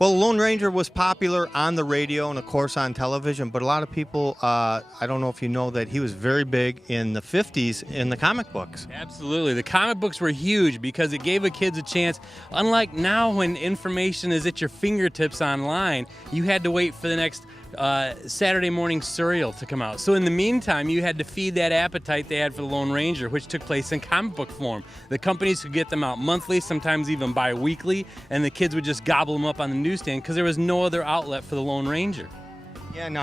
Well, Lone Ranger was popular on the radio and, of course, on television, but a lot of people, I don't know if you know that he was very big in the 50s in the comic books. Absolutely. The comic books were huge because it gave the kids a chance. Unlike now when information is at your fingertips online, you had to wait for the next Saturday morning cereal to come out. So in the meantime, you had to feed that appetite they had for the Lone Ranger, which took place in comic book form. The companies could get them out monthly, sometimes even bi-weekly, and the kids would just gobble them up on the newsstand because there was no other outlet for the Lone Ranger. Yeah, no,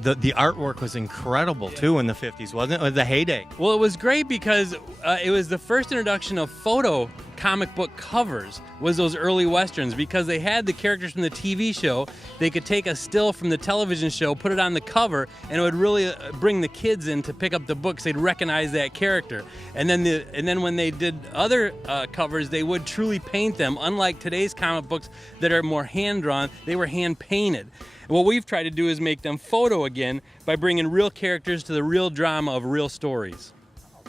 the artwork was incredible too in the 50s, wasn't it? It was the heyday. Well, it was great because it was the first introduction of photo comic book covers, was those early westerns, because they had the characters from the TV show. They could take a still from the television show, put it on the cover, and it would really bring the kids in to pick up the books. They'd recognize that character. And then when they did other covers, they would truly paint them. Unlike today's comic books that are more hand-drawn, they were hand-painted. What we've tried to do is make them photo again by bringing real characters to the real drama of real stories.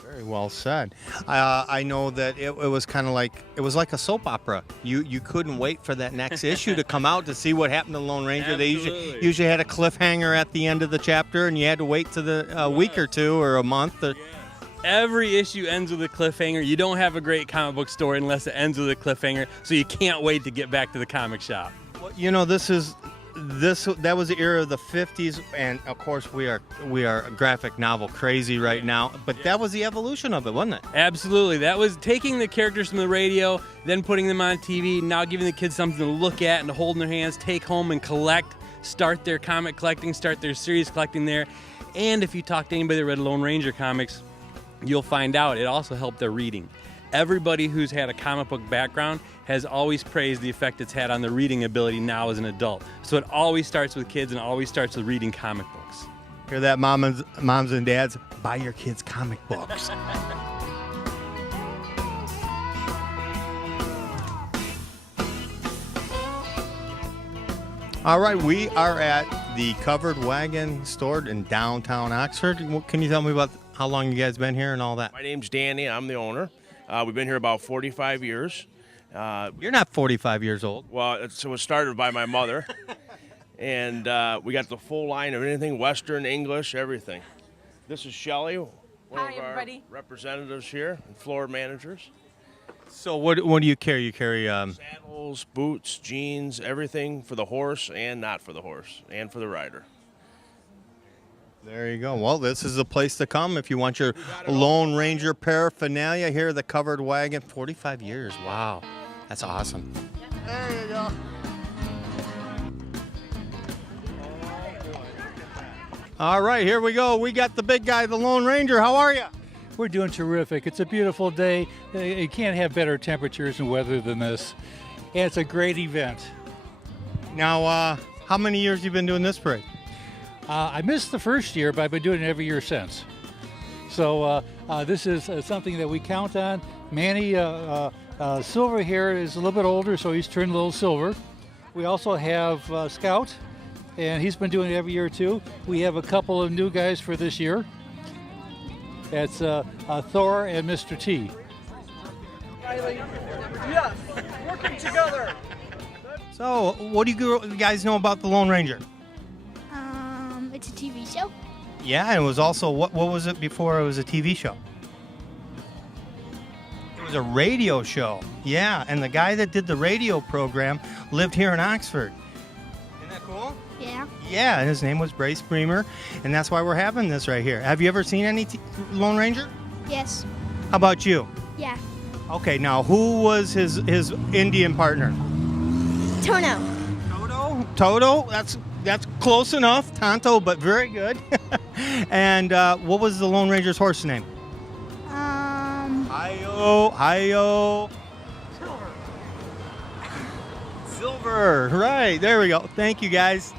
Very well said. I know that it was kind of like, it was like a soap opera. You couldn't wait for that next issue to come out to see what happened to Lone Ranger. Absolutely. They usually had a cliffhanger at the end of the chapter, and you had to wait to the week or two or a month. Every issue ends with a cliffhanger. You don't have a great comic book story unless it ends with a cliffhanger, so you can't wait to get back to the comic shop. Well, you know, that was the era of the 50s, and of course we are graphic novel crazy right now, but that was the evolution of it, wasn't it? Absolutely. That was taking the characters from the radio, then putting them on TV, now giving the kids something to look at and to hold in their hands, take home and collect, start their comic collecting, start their series collecting there. And if you talk to anybody that read Lone Ranger comics, you'll find out it also helped their reading. Everybody who's had a comic book background has always praised the effect it's had on their reading ability now as an adult. So it always starts with kids and always starts with reading comic books. Hear that, moms and dads? Buy your kids comic books. All right, we are at the Covered Wagon store in downtown Oxford. Can you tell me about how long you guys been here and all that? My name's Danny. I'm the owner. We've been here about 45 years. You're not 45 years old. Well, it was started by my mother. And we got the full line of anything, Western, English, everything. This is Shelley, one Hi, of our everybody. representatives here and floor managers. So what do you carry? You carry Saddles, boots, jeans, everything for the horse and not for the horse, and for the rider. There you go. Well, this is the place to come if you want your Lone Ranger paraphernalia. Here, the Covered Wagon. 45 years. Wow. That's awesome. There you go. All right, here we go. We got the big guy, the Lone Ranger. How are you? We're doing terrific. It's a beautiful day. You can't have better temperatures and weather than this. And it's a great event. Now, how many years you been doing this parade? I missed the first year, but I've been doing it every year since. So this is something that we count on. Manny Silver here is a little bit older, so he's turned a little silver. We also have Scout, and he's been doing it every year too. We have a couple of new guys for this year. That's Thor and Mr. T. Yes, working together. So, what do you guys know about the Lone Ranger? It's a TV show. Yeah, and it was also, what was it before it was a TV show? It was a radio show. Yeah, and the guy that did the radio program lived here in Oxford. Isn't that cool? Yeah. Yeah, and his name was Brace Bremer, and that's why we're having this right here. Have you ever seen any Lone Ranger? Yes. How about you? Yeah. Okay, now who was his Indian partner? Tono. Toto? That's close enough. Tonto, but very good. And what was the Lone Ranger's horse name? Hi-yo. Silver. Right, there we go. Thank you, guys.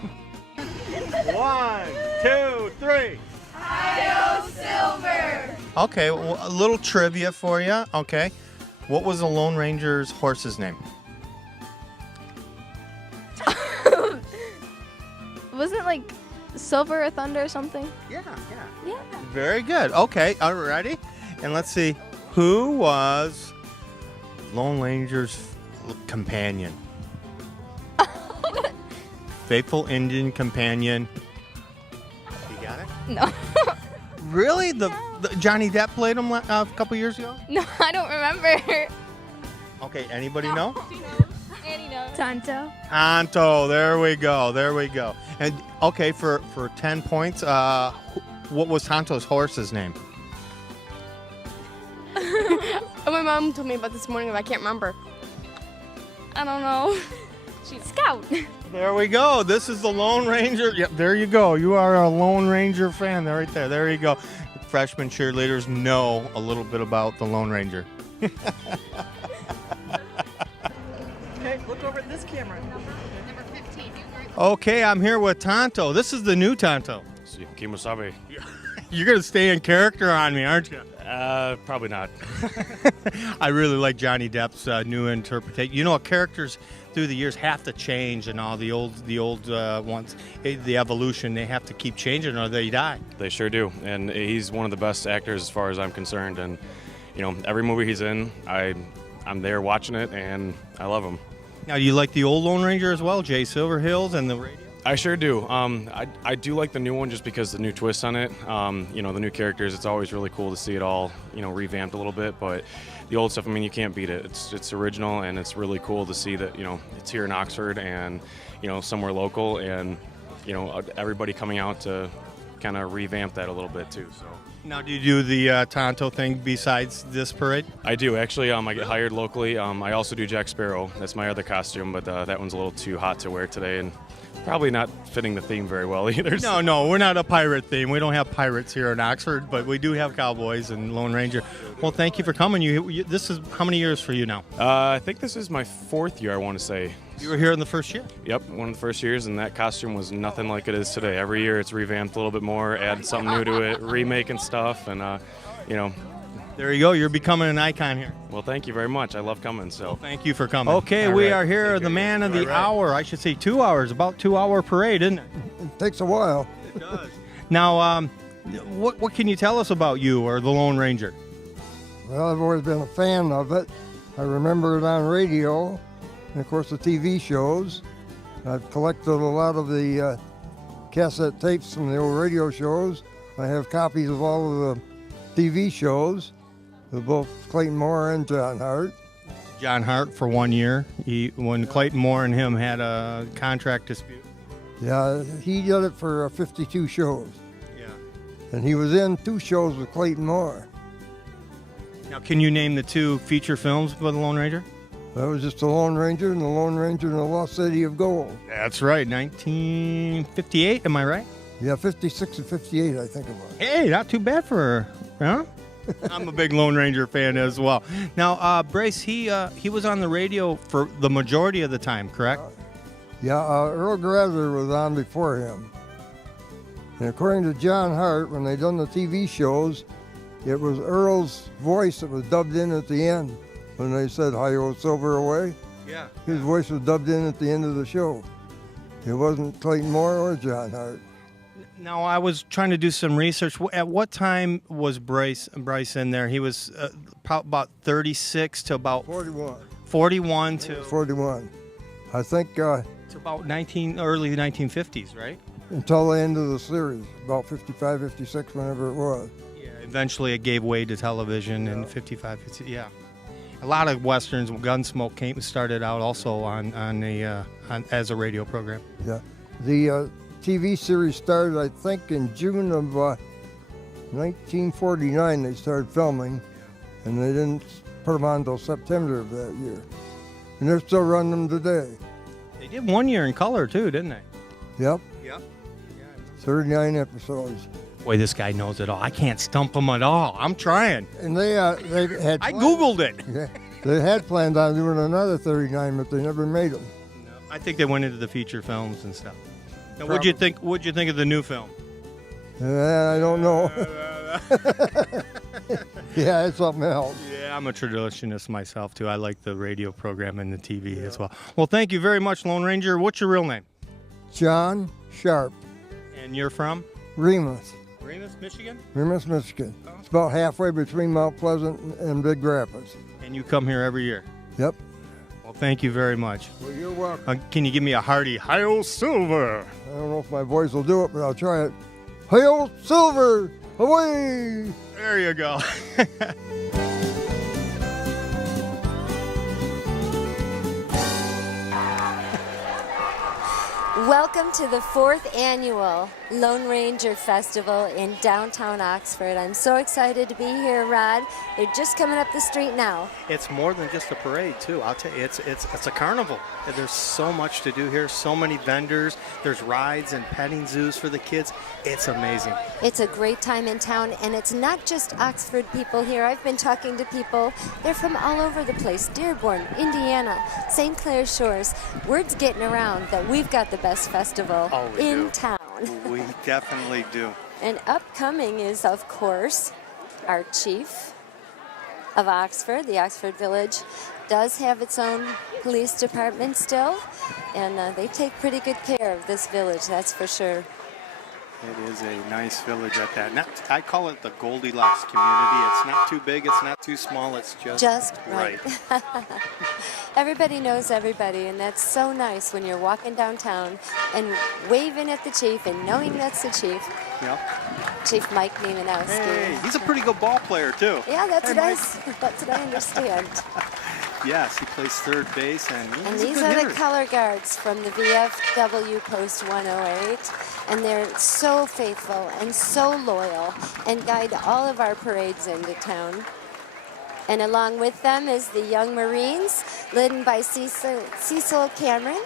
1, 2, 3. Hi-yo, Silver. Okay, well, a little trivia for you. Okay, what was the Lone Ranger's horse's name? Wasn't it like Silver or Thunder or something? Yeah. Yeah. Very good. Okay, all right, ready? And let's see, who was Lone Ranger's companion? Faithful Indian Companion. You got it? No. Really? The Johnny Depp played him a couple years ago? No, I don't remember. Okay, anybody know? Annie knows. Tonto. Tonto, there we go. And okay, for 10 points, what was Tonto's horse's name? Oh, my mom told me about this morning, but I can't remember. I don't know. She's Scout. There we go. This is the Lone Ranger. Yep, there you go. You are a Lone Ranger fan. Right there. There you go. Freshman cheerleaders know a little bit about the Lone Ranger. Okay, look over at this camera. Okay, I'm here with Tonto. This is the new Tonto. Kimosabe. You're going to stay in character on me, aren't you? Probably not. I really like Johnny Depp's new interpretation. You know, characters through the years have to change, and all the old ones, the evolution, they have to keep changing or they die. They sure do, and he's one of the best actors as far as I'm concerned. And you know, every movie he's in, I'm there watching it, and I love him. Now, do you like the old Lone Ranger as well, Jay Silverhills and the radio? I sure do. I do like the new one just because the new twist on it. You know, the new characters. It's always really cool to see it all, you know, revamped a little bit. But the old stuff, I mean, you can't beat it. It's original, and it's really cool to see that, you know, it's here in Oxford and, you know, somewhere local, and you know, everybody coming out to kind of revamp that a little bit too. So. Now, do you do the Tonto thing besides this parade? I do, actually. I get hired locally. I also do Jack Sparrow. That's my other costume, but that one's a little too hot to wear today, and probably not fitting the theme very well either. No, we're not a pirate theme. We don't have pirates here in Oxford, but we do have cowboys and Lone Ranger. Well, thank you for coming. This is how many years for you now? I think this is my 4th year, I want to say. You were here in the first year? Yep, one of the first years, and that costume was nothing like it is today. Every year it's revamped a little bit more, add something new to it, remaking stuff, and, you know. There you go. You're becoming an icon here. Well, thank you very much. I love coming. So thank you for coming. Okay, All we right. are here, the man of the hour. I should say 2 hours, about 2 hour parade, isn't it? It takes a while. It does. Now, what can you tell us about you or the Lone Ranger? Well, I've always been a fan of it. I remember it on radio, and of course the TV shows. I've collected a lot of the cassette tapes from the old radio shows. I have copies of all of the TV shows, with both Clayton Moore and John Hart. John Hart for 1 year. When Clayton Moore and him had a contract dispute. Yeah, he did it for 52 shows. Yeah. And he was in 2 shows with Clayton Moore. Now, can you name the 2 feature films for the Lone Ranger? That was just the Lone Ranger and the Lone Ranger and the Lost City of Gold. That's right, 1958, am I right? Yeah, 56 and 58, I think it was. Hey, not too bad for her, huh? I'm a big Lone Ranger fan as well. Now, Brace, he was on the radio for the majority of the time, correct? Yeah, Earl Grasser was on before him. And according to John Hart, when they done the TV shows, it was Earl's voice that was dubbed in at the end. When they said, "Hi-Yo, Silver away," Yeah. his voice was dubbed in at the end of the show. It wasn't Clayton Moore or John Hart. Now, I was trying to do some research. At what time was Bryce in there? He was about 36 to about 41. 41 to 41. I think to about early 1950s, right? until the end of the series, about 55, 56, whenever it was. Yeah. Eventually, it gave way to television in 55, 50, yeah. A lot of westerns, Gunsmoke started out also as a radio program. Yeah. The TV series started, I think, in June of 1949. They started filming, and they didn't put them on until September of that year. And they're still running them today. They did 1 year in color, too, didn't they? Yep. Yep. 39 episodes. Boy, this guy knows it all. I can't stump him at all. I'm trying. And they had. I Googled it. Yeah, they had planned on doing another 39, but they never made them. I think they went into the feature films and stuff. Now, what'd you think of the new film? I don't know. Yeah, it's something else. Yeah, I'm a traditionalist myself, too. I like the radio program and the TV as well. Well, thank you very much, Lone Ranger. What's your real name? John Sharp, And you're from? Remus, Remus, Michigan? Remus, Michigan. It's about halfway between Mount Pleasant and Big Rapids. And you come here every year? Yep. Well, thank you very much. Well, you're welcome. Can you give me a hearty Hi-Yo Silver? I don't know if my voice will do it, but I'll try it. Hail Silver! Away! There you go. Welcome to the 4th annual Lone Ranger Festival in downtown Oxford. I'm so excited to be here, Rod. They're just coming up the street now. It's more than just a parade, too. I'll tell you, it's a carnival. There's so much to do here, so many vendors. There's rides and petting zoos for the kids. It's amazing. It's a great time in town, and it's not just Oxford people here. I've been talking to people. They're from all over the place. Dearborn, Indiana, St. Clair Shores. Word's getting around that we've got the best festival in town. We definitely do. And upcoming is, of course, our chief of Oxford. The Oxford Village does have its own police department still, and they take pretty good care of this village, that's for sure. It is a nice village at that. I call it the Goldilocks community. It's not too big, it's not too small, it's just right. Everybody knows everybody, and that's so nice when you're walking downtown and waving at the chief and knowing that's the chief. Yep. Chief Mike Niemanowski. Hey, he's a pretty good ball player, too. Yeah, that's what I understand. Yes, he plays third base, and he's these a good are hitter. the color guards from the VFW Post 108, and they're so faithful and so loyal and guide all of our parades into town. And along with them is the Young Marines, led by Cecil Cameron.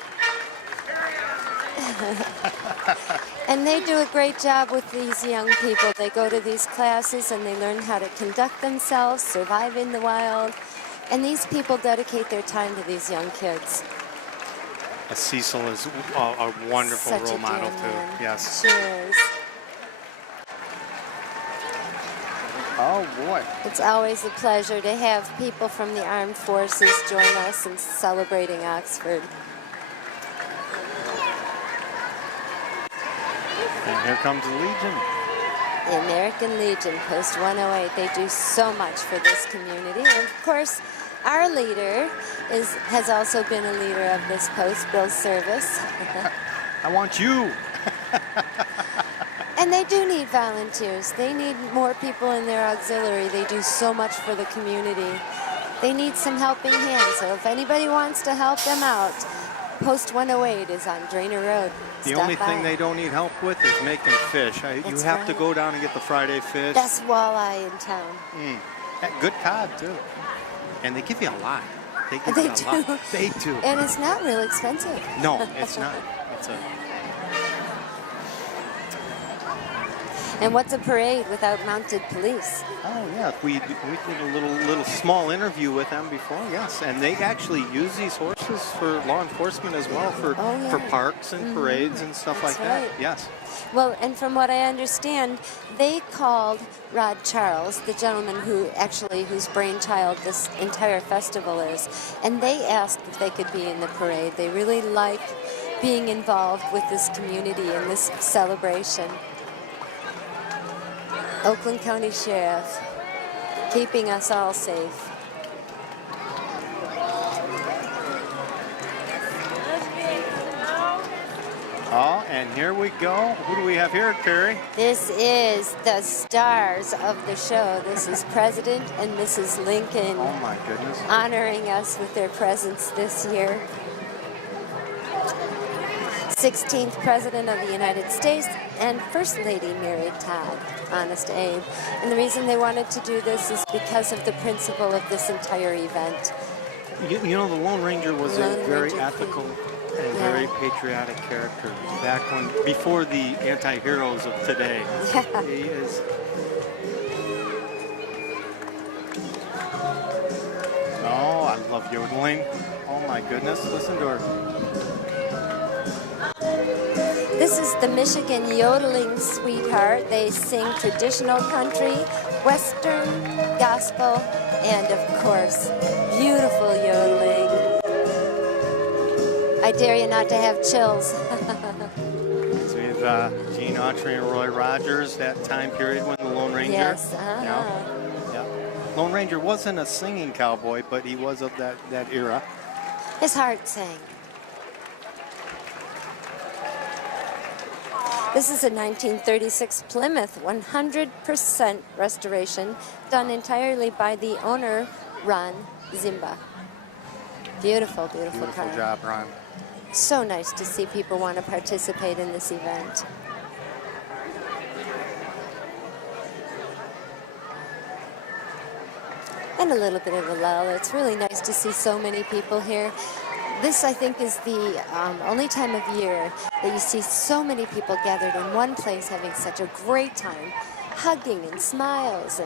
And they do a great job with these young people. They go to these classes and they learn how to conduct themselves, survive in the wild. And these people dedicate their time to these young kids. Cecil is a wonderful Such role a model, dear too. man. Yes. Cheers. Oh, boy. It's always a pleasure to have people from the armed forces join us in celebrating Oxford. And here comes the Legion. The American Legion, Post 108, they do so much for this community. And of course, our leader has also been a leader of this post, Bill Service. I want you. And they do need volunteers. They need more people in their auxiliary. They do so much for the community. They need some helping hands. So if anybody wants to help them out, Post 108 is on Drainer Road. The only thing they don't need help with is making fish. You have to go down and get the Friday fish. Best walleye in town. Good cod, too. And they give you a lot. They give They you a lot. do. They do. And it's not real expensive. No, it's not. It's a... And what's a parade without mounted police? Oh, yeah. We did a little small interview with them before, yes. And they actually use these horses for law enforcement as well, for parks and parades and stuff like that. Yes. Well, and from what I understand, they called Rod Charles, the gentleman whose brainchild this entire festival is, and they asked if they could be in the parade. They really like being involved with this community and this celebration. Oakland County Sheriff, keeping us all safe. Oh, and here we go. Who do we have here, Carrie? This is the stars of the show. This is President and Mrs. Lincoln. Oh, my goodness. Honoring us with their presence this year. 16th President of the United States and First Lady Mary Todd, Honest Abe. And the reason they wanted to do this is because of the principle of this entire event. You know, the Lone Ranger was a very ethical and very patriotic character back before the anti-heroes of today. Yeah. He is. Oh, I love yodeling. Oh my goodness, listen to her. This is the Michigan Yodeling Sweetheart. They sing traditional country, western, gospel, and of course, beautiful yodeling. I dare you not to have chills. So we have Gene Autry and Roy Rogers, that time period when the Lone Ranger. Yes, Yeah. Lone Ranger wasn't a singing cowboy, but he was of that era. His heart sang. This is a 1936 Plymouth 100% restoration done entirely by the owner, Ron Zimba. Beautiful, beautiful Beautiful car. job, Ron. So nice to see people want to participate in this event. And a little bit of a lull. It's really nice to see so many people here. This, I think, is the only time of year that you see so many people gathered in one place having such a great time, hugging and smiles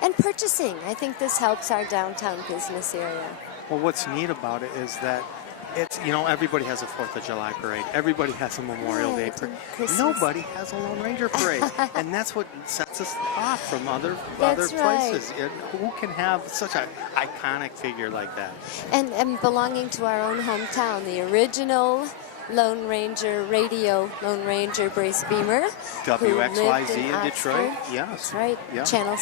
and purchasing. I think this helps our downtown business area. Well, what's neat about it is that it's, you know, everybody has a 4th of July parade. Everybody has a Memorial Day parade. Nobody has a Lone Ranger parade. And that's what sets us off from other places. Right. Who can have such an iconic figure like that? And belonging to our own hometown, the original Lone Ranger radio, Lone Ranger Brace Beamer. WXYZ in Oxford. Detroit. Yes. That's right. Yeah. Channel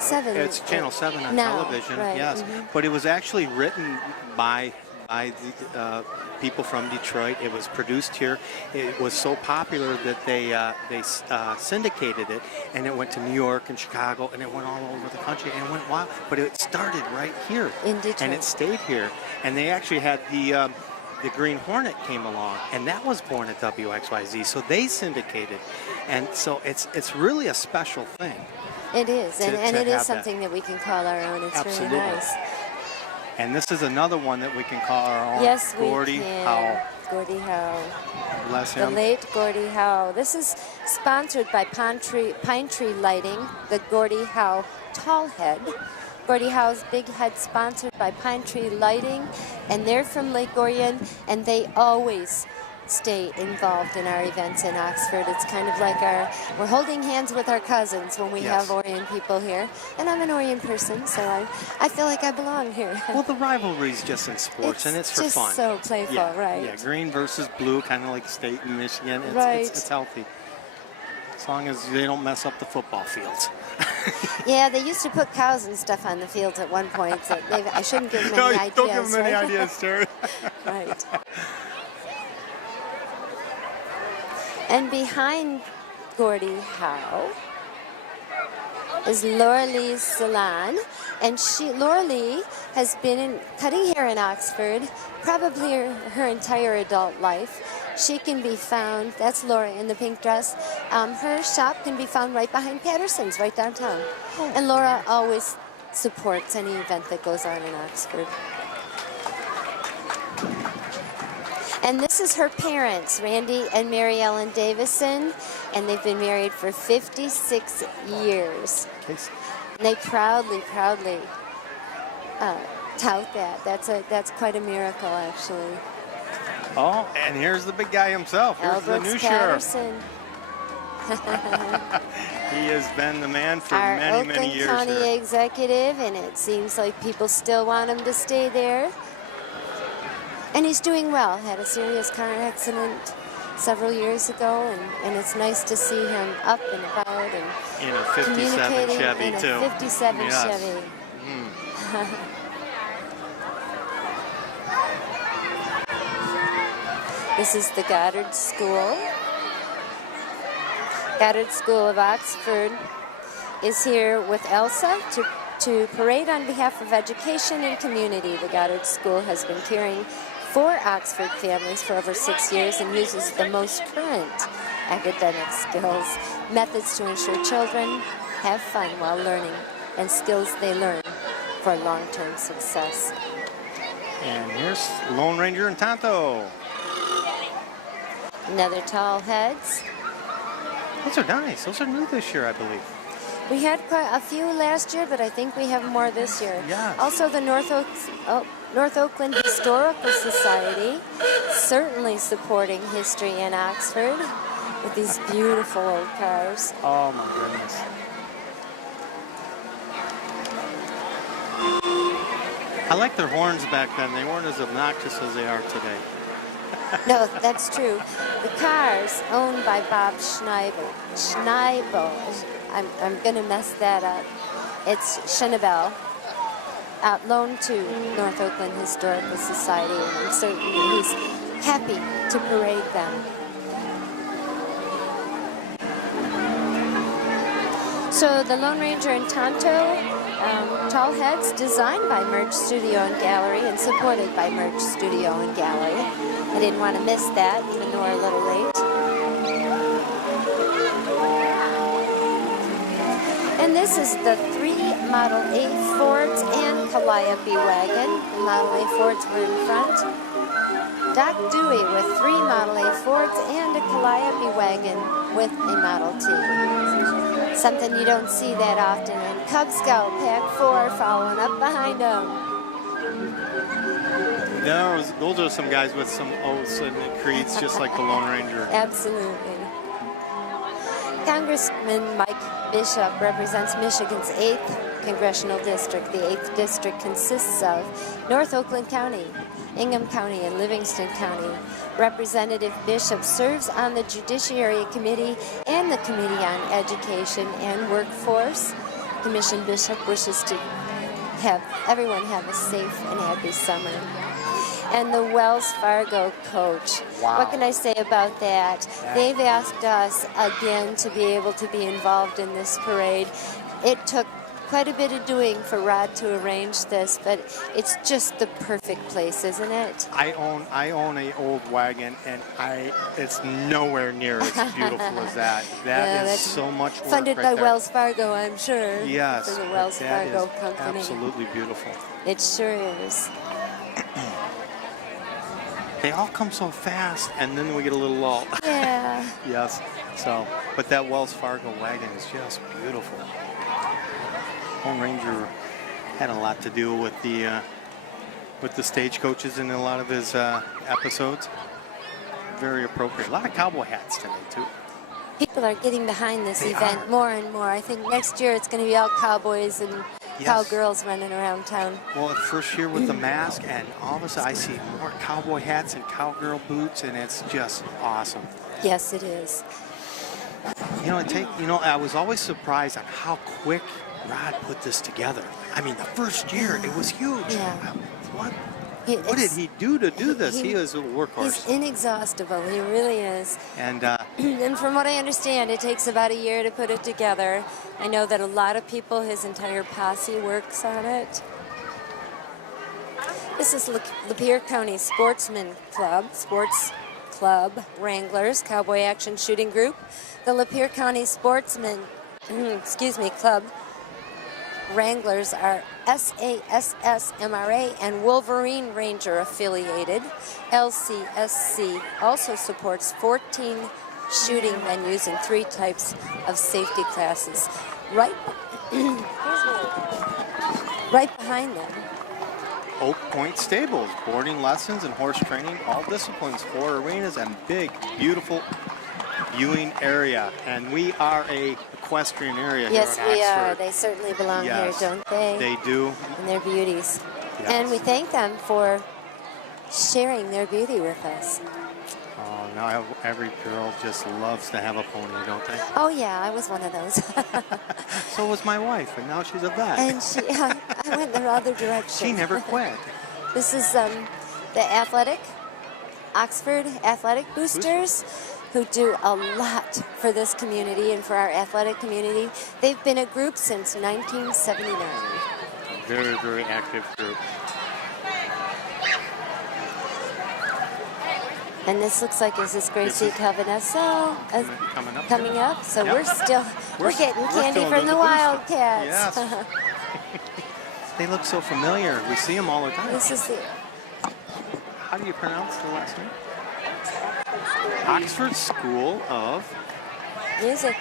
7. It's Channel 7 on now, television, right. yes. But it was actually written by the people from Detroit. It was produced here. It was so popular that they syndicated it, and it went to New York and Chicago, and it went all over the country, and it went wild. But it started right here, in Detroit, and it stayed here. And they actually had the Green Hornet came along, and that was born at WXYZ. So they syndicated, and so it's really a special thing. It is, and to it is have something that we can call our own. It's Absolutely. really nice. And this is another one that we can call our own. Yes, we Gordie can. Howe. Gordie Howe. Bless The him. late Gordie Howe. This is sponsored by Pine Tree Lighting, the Gordie Howe Tall Head. Gordie Howe's big head sponsored by Pine Tree Lighting, and they're from Lake Orion, and they always stay involved in our events in Oxford. It's kind of like we're holding hands with our cousins when we Yes. have Orion people here. And I'm an Orion person, so I feel like I belong here. Well, the rivalry's just in sports, and it's for just fun. so playful, Yeah, right? Yeah, green versus blue, kind of like state in Michigan. It's, Right. it's healthy. As long as they don't mess up the football fields. Yeah, they used to put cows and stuff on the fields at one point. So I shouldn't give them No, any ideas. don't give them any right? ideas, Terry. Right. And behind Gordie Howe is Laura Lee's salon, and Laura Lee has been cutting hair in Oxford probably her entire adult life. She can be found, that's Laura in the pink dress. Her shop can be found right behind Patterson's, right downtown. And Laura always supports any event that goes on in Oxford. And this is her parents, Randy and Mary Ellen Davison, and they've been married for 56 years. And they proudly tout that. That's quite a miracle, actually. Oh, and here's the big guy himself. Here's the new sheriff. Patterson. He has been the man for Our many Oakland years County here. executive, and it seems like people still want him to stay there. And he's doing well. Had a serious car accident several years ago, and it's nice to see him up and about and In a 57 communicating Chevy, in a too. 57 Yes. Chevy. This is the Goddard School. Goddard School of Oxford is here with Elsa to parade on behalf of education and community. The Goddard School has been caring for Oxford families for over 6 years and uses the most current academic skills, methods to ensure children have fun while learning, and skills they learn for long-term success. And here's Lone Ranger and Tonto. Another tall heads. Those are nice. Those are new this year, I believe. We had quite a few last year, but I think we have more this year. Yes. Also, the North Oakland Historical Society certainly supporting history in Oxford with these beautiful old cars. Oh my goodness. I like their horns back then. They weren't as obnoxious as they are today. No, that's true. The cars owned by Bob Schneibel. I'm going to mess that up. It's Schnabel. loaned to North Oakland Historical Society, and I'm certain he's happy to parade them. So the Lone Ranger and Tonto, Tall Heads, designed by Merge Studio and Gallery and supported by Merge Studio and Gallery. I didn't want to miss that, even though we're a little late. And this is the 3 Model A Fords and Calliope wagon. The Model A Fords were in front. Doc Dewey with 3 Model A Fords and a Calliope wagon with a Model T. Something you don't see that often. And Cub Scout Pack 4 following up behind them. Those are some guys with some oaths and creeds, just like the Lone Ranger. Absolutely. Congressman Mike Bishop represents Michigan's 8th congressional district. The 8th district consists of North Oakland County, Ingham County, and Livingston County. Representative Bishop serves on the Judiciary Committee and the Committee on Education and Workforce. Commissioner Bishop wishes to have everyone have a safe and happy summer. And the Wells Fargo coach. Wow. What can I say about that? They've asked us again to be able to be involved in this parade. It took quite a bit of doing for Rod to arrange this, but it's just the perfect place, isn't it? I own a old wagon, and it's nowhere near as beautiful as that. That is so much work. Funded right by there. Wells Fargo, I'm sure. Yes, For the Wells that Fargo is company. absolutely beautiful. It sure is. They all come so fast, and then we get a little lull. Yeah. Yes. So, but that Wells Fargo wagon is just beautiful. Lone Ranger had a lot to do with the stagecoaches in a lot of his episodes. Very appropriate. A lot of cowboy hats today too. People are getting behind this They event are. more and more. I think next year it's going to be all cowboys and Yes. cowgirls running around town. Well, first year with the mask, and all of a sudden I see more cowboy hats and cowgirl boots, and it's just awesome. Yes, it is. I was always surprised on how quick Rod put this together. I mean, the first year it was huge. Yeah. What did he do to do this? He is a workhorse. He's inexhaustible. He really is. And And from what I understand, it takes about a year to put it together. I know that a lot of people, his entire posse, works on it. This is Lapeer County Sportsman Club, Sports Club Wranglers, Cowboy Action Shooting Group. The Lapeer County Sportsman, Club Wranglers are SASSMRA and Wolverine Ranger affiliated. LCSC also supports 14 shooting venues and 3 types of safety classes. Right behind them. Oak Point Stables, boarding lessons and horse training, all disciplines, 4 arenas, and big, beautiful viewing area. And we are a equestrian area Yes, here we in are. Oxford. They certainly belong Yes, here, don't they? They do. And they're beauties. Yes. And we thank them for sharing their beauty with us. Oh, now every girl just loves to have a pony, don't they? Oh, yeah, I was one of those. So was my wife, and now she's a vet. And I went the other direction. She never quit. This is the Oxford Athletic Boosters, who do a lot for this community and for our athletic community. They've been a group since 1979. Very, very active group. And this looks like, is this Gracie Calvinesso coming up? So Yep. we're getting candy still from in the the Wildcats. Yes. They look so familiar. We see them all the time. This is the How do you pronounce the last name? Oxford School of music.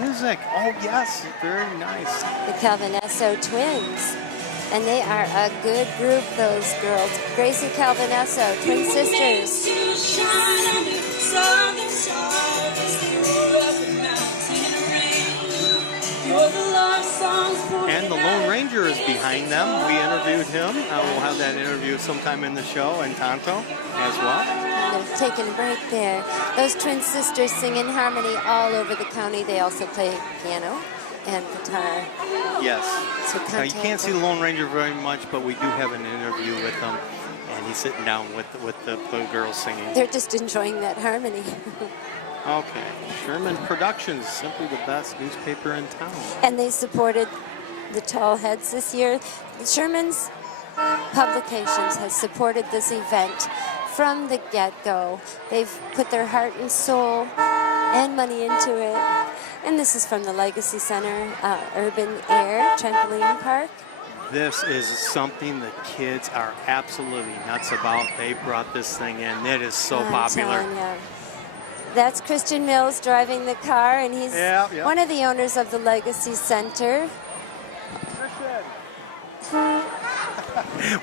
Music. Oh, yes. Very nice. The Calvinesso twins. And they are a good group, those girls. Gracie Calvinesso, twin sisters. And the Lone Ranger is behind them. We interviewed him. We'll have that interview sometime in the show, and Tonto as well. They're taking a break there. Those twin sisters sing in harmony all over the county. They also play piano and guitar. Yes. So Now, you can't see the Lone Ranger very much, but we do have an interview with him, and he's sitting down with the little girls singing. They're just enjoying that harmony. Okay. Sherman Productions, simply the best newspaper in town. And they supported the Tall Heads this year. Sherman's Publications has supported this event from the get-go. They've put their heart and soul and money into it. And this is from the Legacy Center, Urban Air Trampoline Park. This is something the kids are absolutely nuts about. They brought this thing in. It is so I'm popular. telling ya. That's Christian Mills driving the car, and he's one of the owners of the Legacy Center.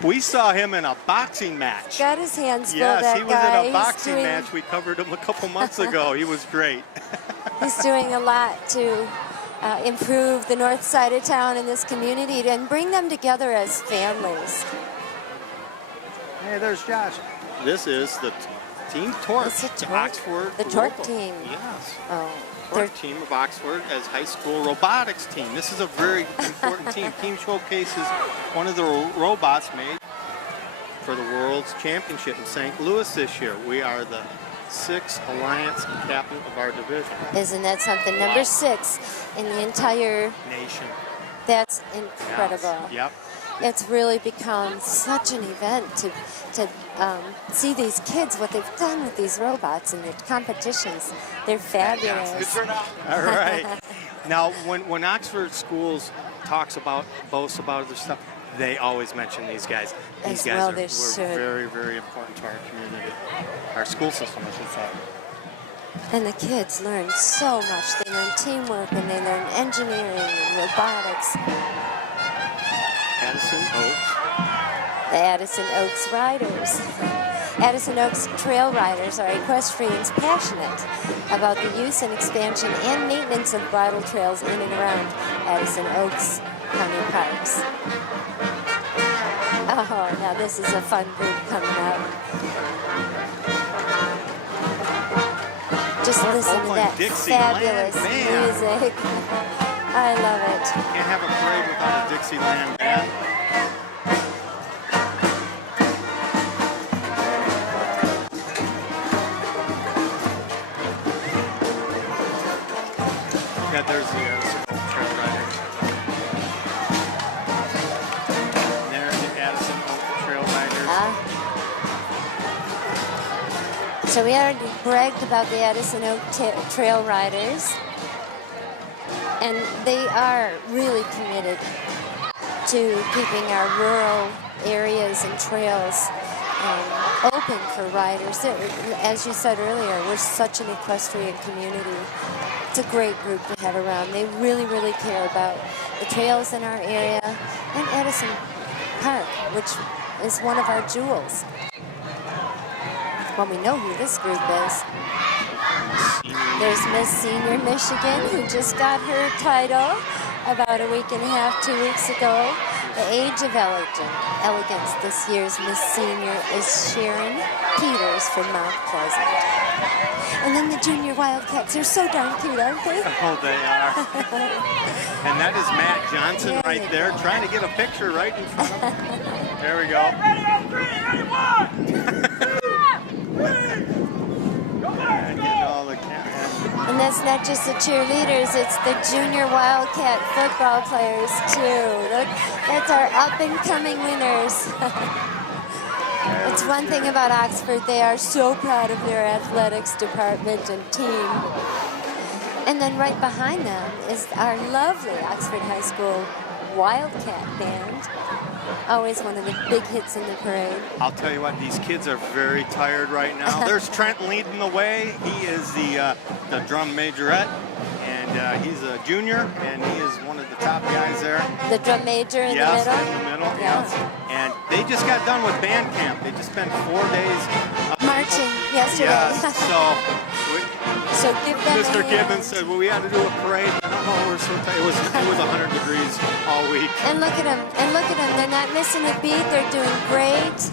We saw him in a boxing match. Got his hands full, Yes, that he was guy. in a boxing He's doing, match. We covered him a couple months ago. He was great. He's doing a lot to improve the north side of town and this community and bring them together as families. Hey, there's Josh. This is the Team Torque. It's a the Torque- Oxford the Torque local. team. Yes. Oh, Torque team of Oxford as high school robotics team. This is a very important team. Team showcases one of the robots made for the World's Championship in St. Louis this year. We are the 6th Alliance captain of our division. Isn't that something? Number 6 in the entire nation. That's incredible. Yes. Yep. It's really become such an event to see these kids, what they've done with these robots and the competitions. They're fabulous. All right. Now, when Oxford schools boasts about their stuff, they always mention these guys. These As guys well were they should. very, very important to our community, our school system, I should say. And the kids learn so much. They learn teamwork and they learn engineering and robotics. Addison Oaks. The Addison Oaks Riders. Addison Oaks Trail Riders are equestrians passionate about the use and expansion and maintenance of bridle trails in and around Addison Oaks County Parks. Oh, now this is a fun group coming up. Just listen to that fabulous music. I love it. Can't have a parade without a Dixieland band. Yeah, there's the Trail Riders. There's the Addison Oak Trail Riders. So we already bragged about the Addison Oak Trail Riders. And they are really committed to keeping our rural areas and trails open for riders. As you said earlier, we're such an equestrian community. It's a great group to have around. They really, really care about the trails in our area and Addison Park, which is one of our jewels. Well, we know who this group is. There's Miss Senior Michigan, who just got her title about a week and a half, 2 weeks ago. The Age of Elegance. This year's Miss Senior is Sharon Peters from Mount Pleasant. And then the Junior Wildcats. They're so darn cute, aren't they? Oh, they are. And that is Matt Johnson right there, trying to get a picture right in front of him. There we go. Ready on 3, ready, 1! And that's not just the cheerleaders, it's the junior Wildcat football players too. Look, that's our up-and-coming winners. It's one thing about Oxford, they are so proud of their athletics department and team. And then right behind them is our lovely Oxford High School Wildcat Band. Always one of the big hits in the parade. I'll tell you what, these kids are very tired right now. There's Trent leading the way. He is the drum majorette, and he's a junior, and he is one of the top guys there. The drum major in the middle? Yes, in the middle, yes. And they just got done with band camp. They just spent 4 days marching yesterday. Yes, so give them Mr. a Gibbons said, well, we had to do a parade. Oh, we're so tired. It was 100 degrees all week. And look at them. And look at them. They're not missing a beat. They're doing great.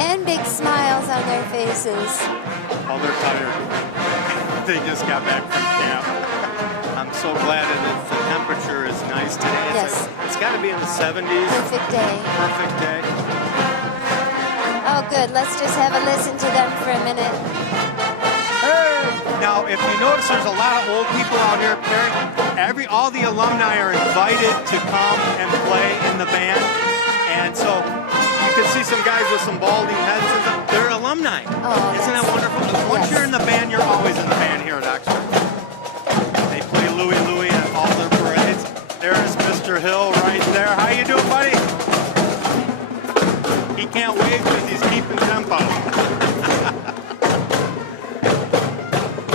And big smiles on their faces. Oh, they're tired. They just got back from camp. I'm so glad that the temperature is nice today. Yes. It's got to be in the 70s. Perfect day. Perfect day. Oh, good. Let's just have a listen to them for a minute. Hey! Now, if you notice, there's a lot of old people out here. All the alumni are invited to come and play in the band. And so you can see some guys with some balding heads. And stuff. They're alumni. Oh, Isn't that wonderful? Once you're in the band, you're always in the band here at Oxford. They play Louie Louie at all their parades. There's Mr. Hill right there. How you doing, buddy? He can't wave because he's keeping tempo.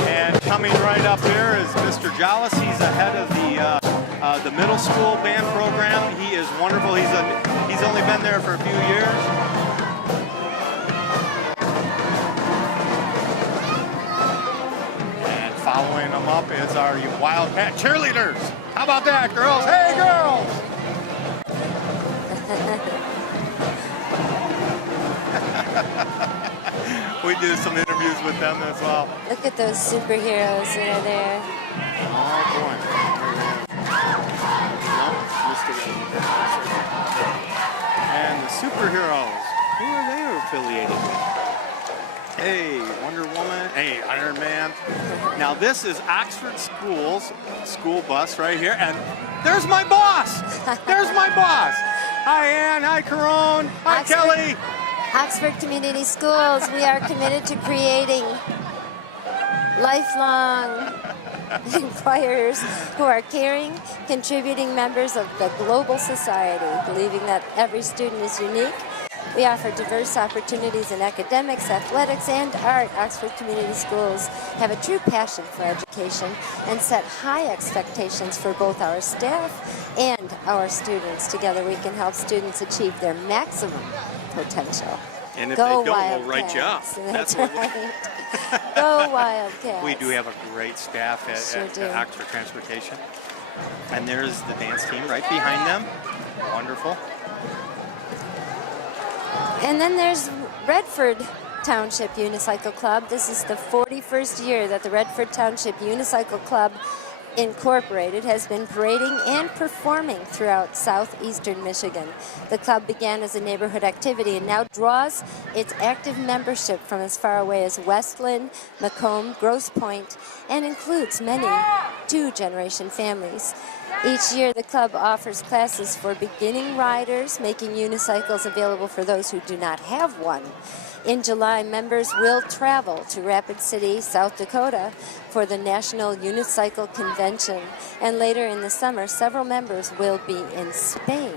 And coming right up here is Mr. Jollis. He's the head of the middle school band program. He is wonderful. He's only been there for a few years. And following them up is our Wildcat cheerleaders. How about that, girls? Hey, girls! We do some interviews with them as well. Look at those superheroes that are there. Oh, boy. And the superheroes, who are they affiliated with? Hey, Wonder Woman. Hey, Iron Man. Now, this is Oxford Schools school bus right here. And there's my boss. There's my boss. Hi, Ann. Hi, Carone. Hi, Kelly. Oxford Community Schools, we are committed to creating lifelong inquirers who are caring, contributing members of the global society, believing that every student is unique. We offer diverse opportunities in academics, athletics, and art. Oxford Community Schools have a true passion for education and set high expectations for both our staff and our students. Together we can help students achieve their maximum potential. And if Go they don't, Wildcats. we'll write you up. That's what right. Go Wildcats. We do have a great staff at Oxford Transportation. And there's the dance team right behind them. Wonderful. And then there's Redford Township Unicycle Club. This is the 41st year that the Redford Township Unicycle Club Incorporated has been parading and performing throughout southeastern Michigan. The club began as a neighborhood activity and now draws its active membership from as far away as Westland, Macomb, Grosse Pointe, and includes many two-generation families. Each year, the club offers classes for beginning riders, making unicycles available for those who do not have one. In July, members will travel to Rapid City, South Dakota for the National Unicycle Convention. And later in the summer, several members will be in Spain,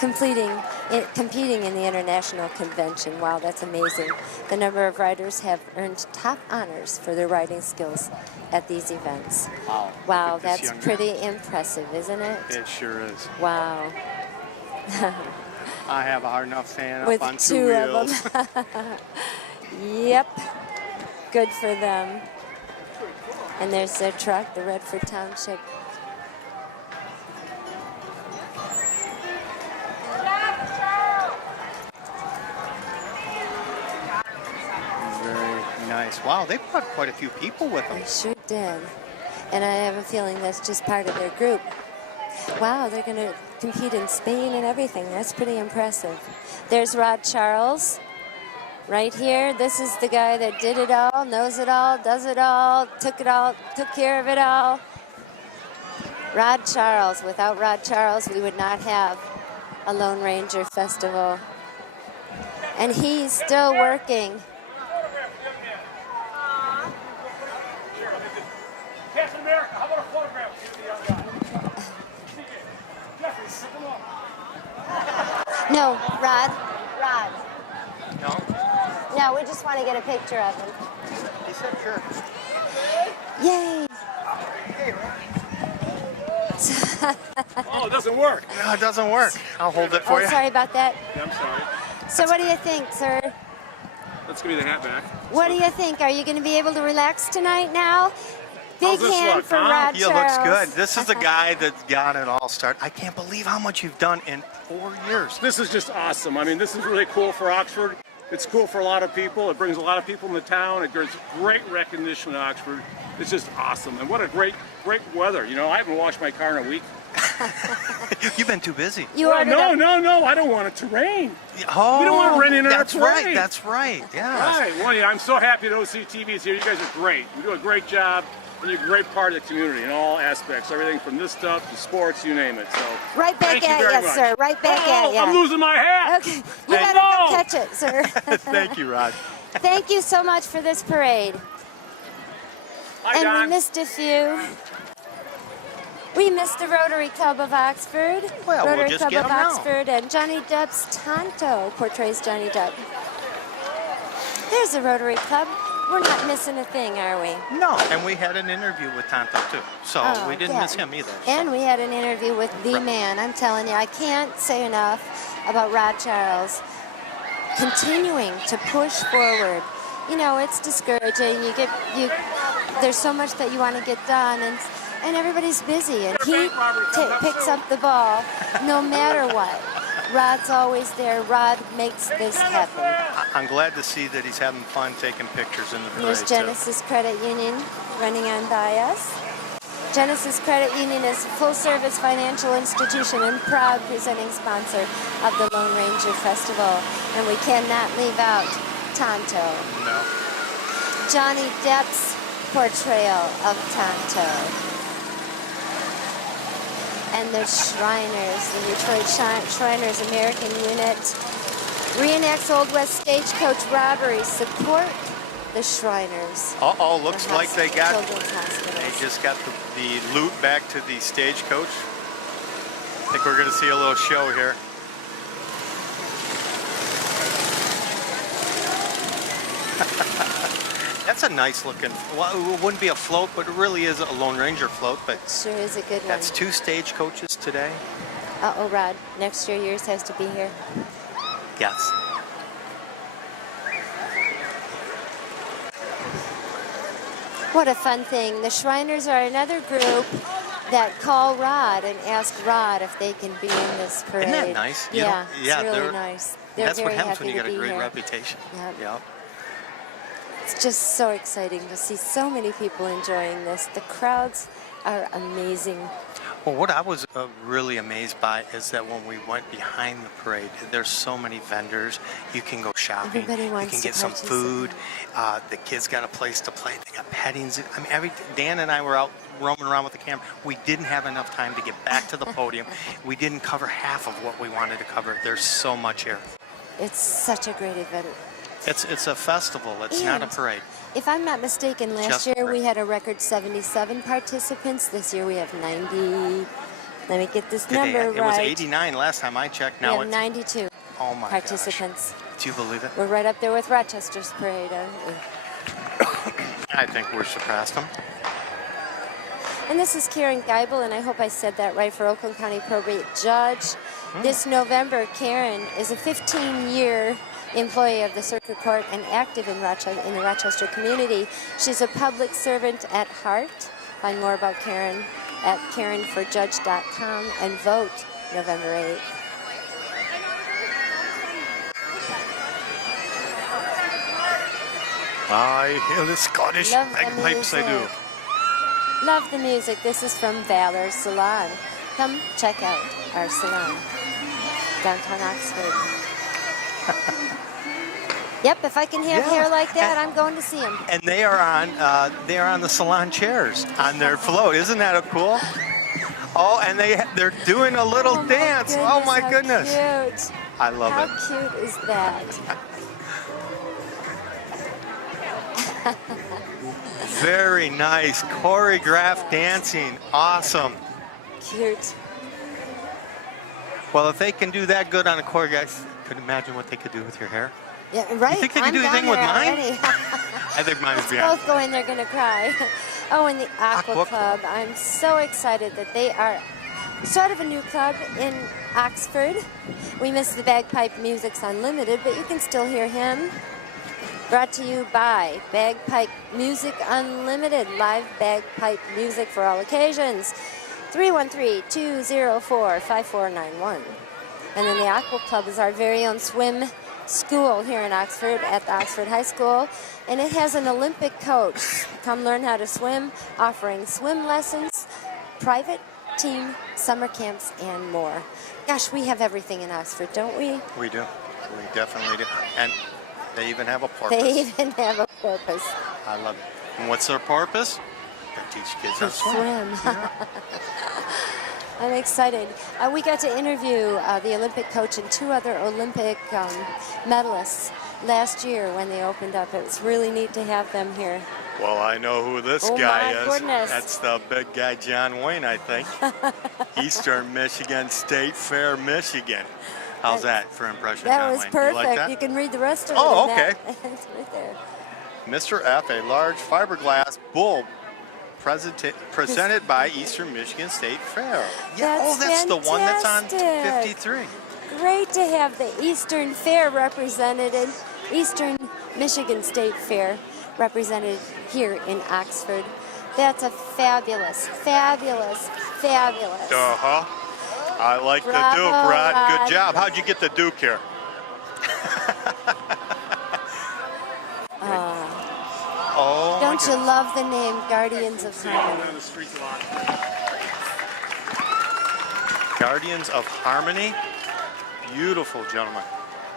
competing in the International Convention. Wow, that's amazing. The number of riders have earned top honors for their riding skills at these events. Wow. Wow, that's pretty impressive, isn't it? It sure is. Wow. I have a hard enough standing With up on two two wheels. of them. Yep. Good for them. And there's their truck, the Redford Township. Very nice. Wow, they brought quite a few people with them. They sure did. And I have a feeling that's just part of their group. Wow, they're going to compete in Spain and everything. That's pretty impressive. There's Rod Charles right here. This is the guy that did it all, knows it all, does it all, took care of it all. Rod Charles. Without Rod Charles, we would not have a Lone Ranger Festival. And he's still working. Captain America, how about a photograph with you, the young guy? No, Rod. No? No, we just want to get a picture of him. He said sure. Yay! Oh, it doesn't work. No, it doesn't work. I'll hold it for Oh, you. sorry about that. Yeah, I'm sorry. So what do you think, sir? Let's give you the hat back. What do you think? Are you going to be able to relax tonight now? Big How's this hand look, for huh? Rod He Charles. looks good. This is the guy that got it all started. I can't believe how much you've done in 4 years. This is just awesome. I mean, this is really cool for Oxford. It's cool for a lot of people. It brings a lot of people in the town. It gives great recognition in Oxford. It's just awesome. And what a great weather. You know, I haven't washed my car in a week. You've been too busy. No. I don't want it to rain. Oh, we don't want it raining in our that's parade. right. That's right. Yeah. Right. Well, yeah, I'm so happy that OCTV is here. You guys are great. You do a great job. And you're a great part of the community in all aspects. Everything from this stuff to sports, you name it. So Right back thank you at very you, much. sir. Right back at you. I'm losing my hat. Okay, you better go catch it, sir. Thank you, Rod. Thank you so much for this parade. Hi, and Don. we missed a few. We missed the Rotary Club of Oxford. Well, we'll Rotary just Club get of 'em now. Oxford, and Johnny Depp's Tonto portrays Johnny Depp. There's the Rotary Club. We're not missing a thing, are we? No, and we had an interview with Tonto too, so Oh, we didn't yeah. miss him either. And we had an interview with the man. I'm telling you, I can't say enough about Rod Charles continuing to push forward. You know, it's discouraging. There's so much that you want to get done, and everybody's busy, and he picks up the ball no matter what. Rod's always there. Rod makes this happen. I'm glad to see that he's having fun taking pictures in the parade. There's Genesis Credit Union running on by us. Genesis Credit Union is a full-service financial institution and proud presenting sponsor of the Lone Ranger Festival. And we cannot leave out Tonto. No. Johnny Depp's portrayal of Tonto. And the Shriners, the Detroit Shriners American Unit, reenacts Old West stagecoach robbery. Support the Shriners. Uh-oh, looks like they got, Children's Hospital. they just got the loot back to the stagecoach. I think we're going to see a little show here. That's a nice looking, well, it wouldn't be a float, but it really is a Lone Ranger float. But Sure is a good one. that's 2 stagecoaches today. Uh-oh, Rod. Next year, yours has to be here. Yes. What a fun thing. The Shriners are another group that call Rod and ask Rod if they can be in this parade. Isn't that nice? You Yeah, don't- yeah, it's really they're- nice. They're That's what very happens when happy you to got a be great here. reputation. Yep. Yep. It's just so exciting to see so many people enjoying this. The crowds are amazing. Well, what I was really amazed by is that when we went behind the parade, there's so many vendors. You can go shopping. Everybody You wants can to get some food. The kids got a place to play. They got pettings. I mean, Dan and I were out roaming around with the camera. We didn't have enough time to get back to the podium. We didn't cover half of what we wanted to cover. There's so much here. It's such a great event. It's a festival. It's not a And parade. If I'm not mistaken, last Just year a we had a record 77 participants. This year we have 90. Let me get this number It was right. 89 last time I checked. We Now have it's 92 oh my participants. gosh. Do you believe it? We're right up there with Rochester's parade, aren't we? I think we're surpassed them. And this is Karen Geibel, and I hope I said that right, for Oakland County Probate Judge. This November, Karen is a 15-year employee of the Circuit Court and active in the Rochester community. She's a public servant at heart. Find more about Karen at KarenForJudge.com and vote November 8th. I hear the Scottish Love the bagpipes, I do. music. Love the music. This is from Valor Salon. Come check out our salon, downtown Oxford. Yep, if I can have hair like that, I'm going to see him. And they are on the salon chairs on their float. Isn't that cool? Oh, and they're doing a little dance. Oh my goodness. Cute. I love How it. cute is that? Very nice choreographed dancing. Awesome. Cute. Well, if they can do that good on a choreograph, could imagine what they could do with your hair. Yeah, right. You think they I'm can do down anything with there mine? already. I think mine's Let's beyond. both go in, they're going to cry. Oh, and the Aqua Aqua Club. I'm so excited that they are sort of a new club in Oxford. We miss the Bagpipe Music's Unlimited, but you can still hear him. Brought to you by Bagpipe Music Unlimited, live bagpipe music for all occasions. 313-204-5491. And then the Aqua Club is our very own swim school here in Oxford at the Oxford High School, and it has an Olympic coach. Come learn how to swim, offering swim lessons, private team, summer camps, and more. Gosh, we have everything in Oxford, don't we? We do. We definitely do. And they even have a purpose. They even have a purpose. I love it. And what's their purpose? To teach kids how to swim. Yeah. I'm excited. We got to interview the Olympic coach and 2 other Olympic medalists last year when they opened up. It was really neat to have them here. Well, I know who this Oh, guy my is. goodness. That's the big guy, John Wayne, I think. Eastern Michigan State Fair, Michigan. How's that for impression, That John was Wayne? perfect. You like that? You can read the rest of it. Oh, in okay. that. It's right there. Mr. F, a large fiberglass bull presented by Eastern Michigan State Fair. Yeah, That's that's the one that's on fantastic. 53. Great to have the Eastern Fair represented, Eastern Michigan State Fair represented here in Oxford. That's a fabulous, fabulous, fabulous. Uh-huh. I like the Bravo, Duke, Rod. Rod. Good job. How'd you get the Duke here? Oh, Don't you love the name Guardians of Harmony? Guardians of Harmony. Beautiful, gentlemen.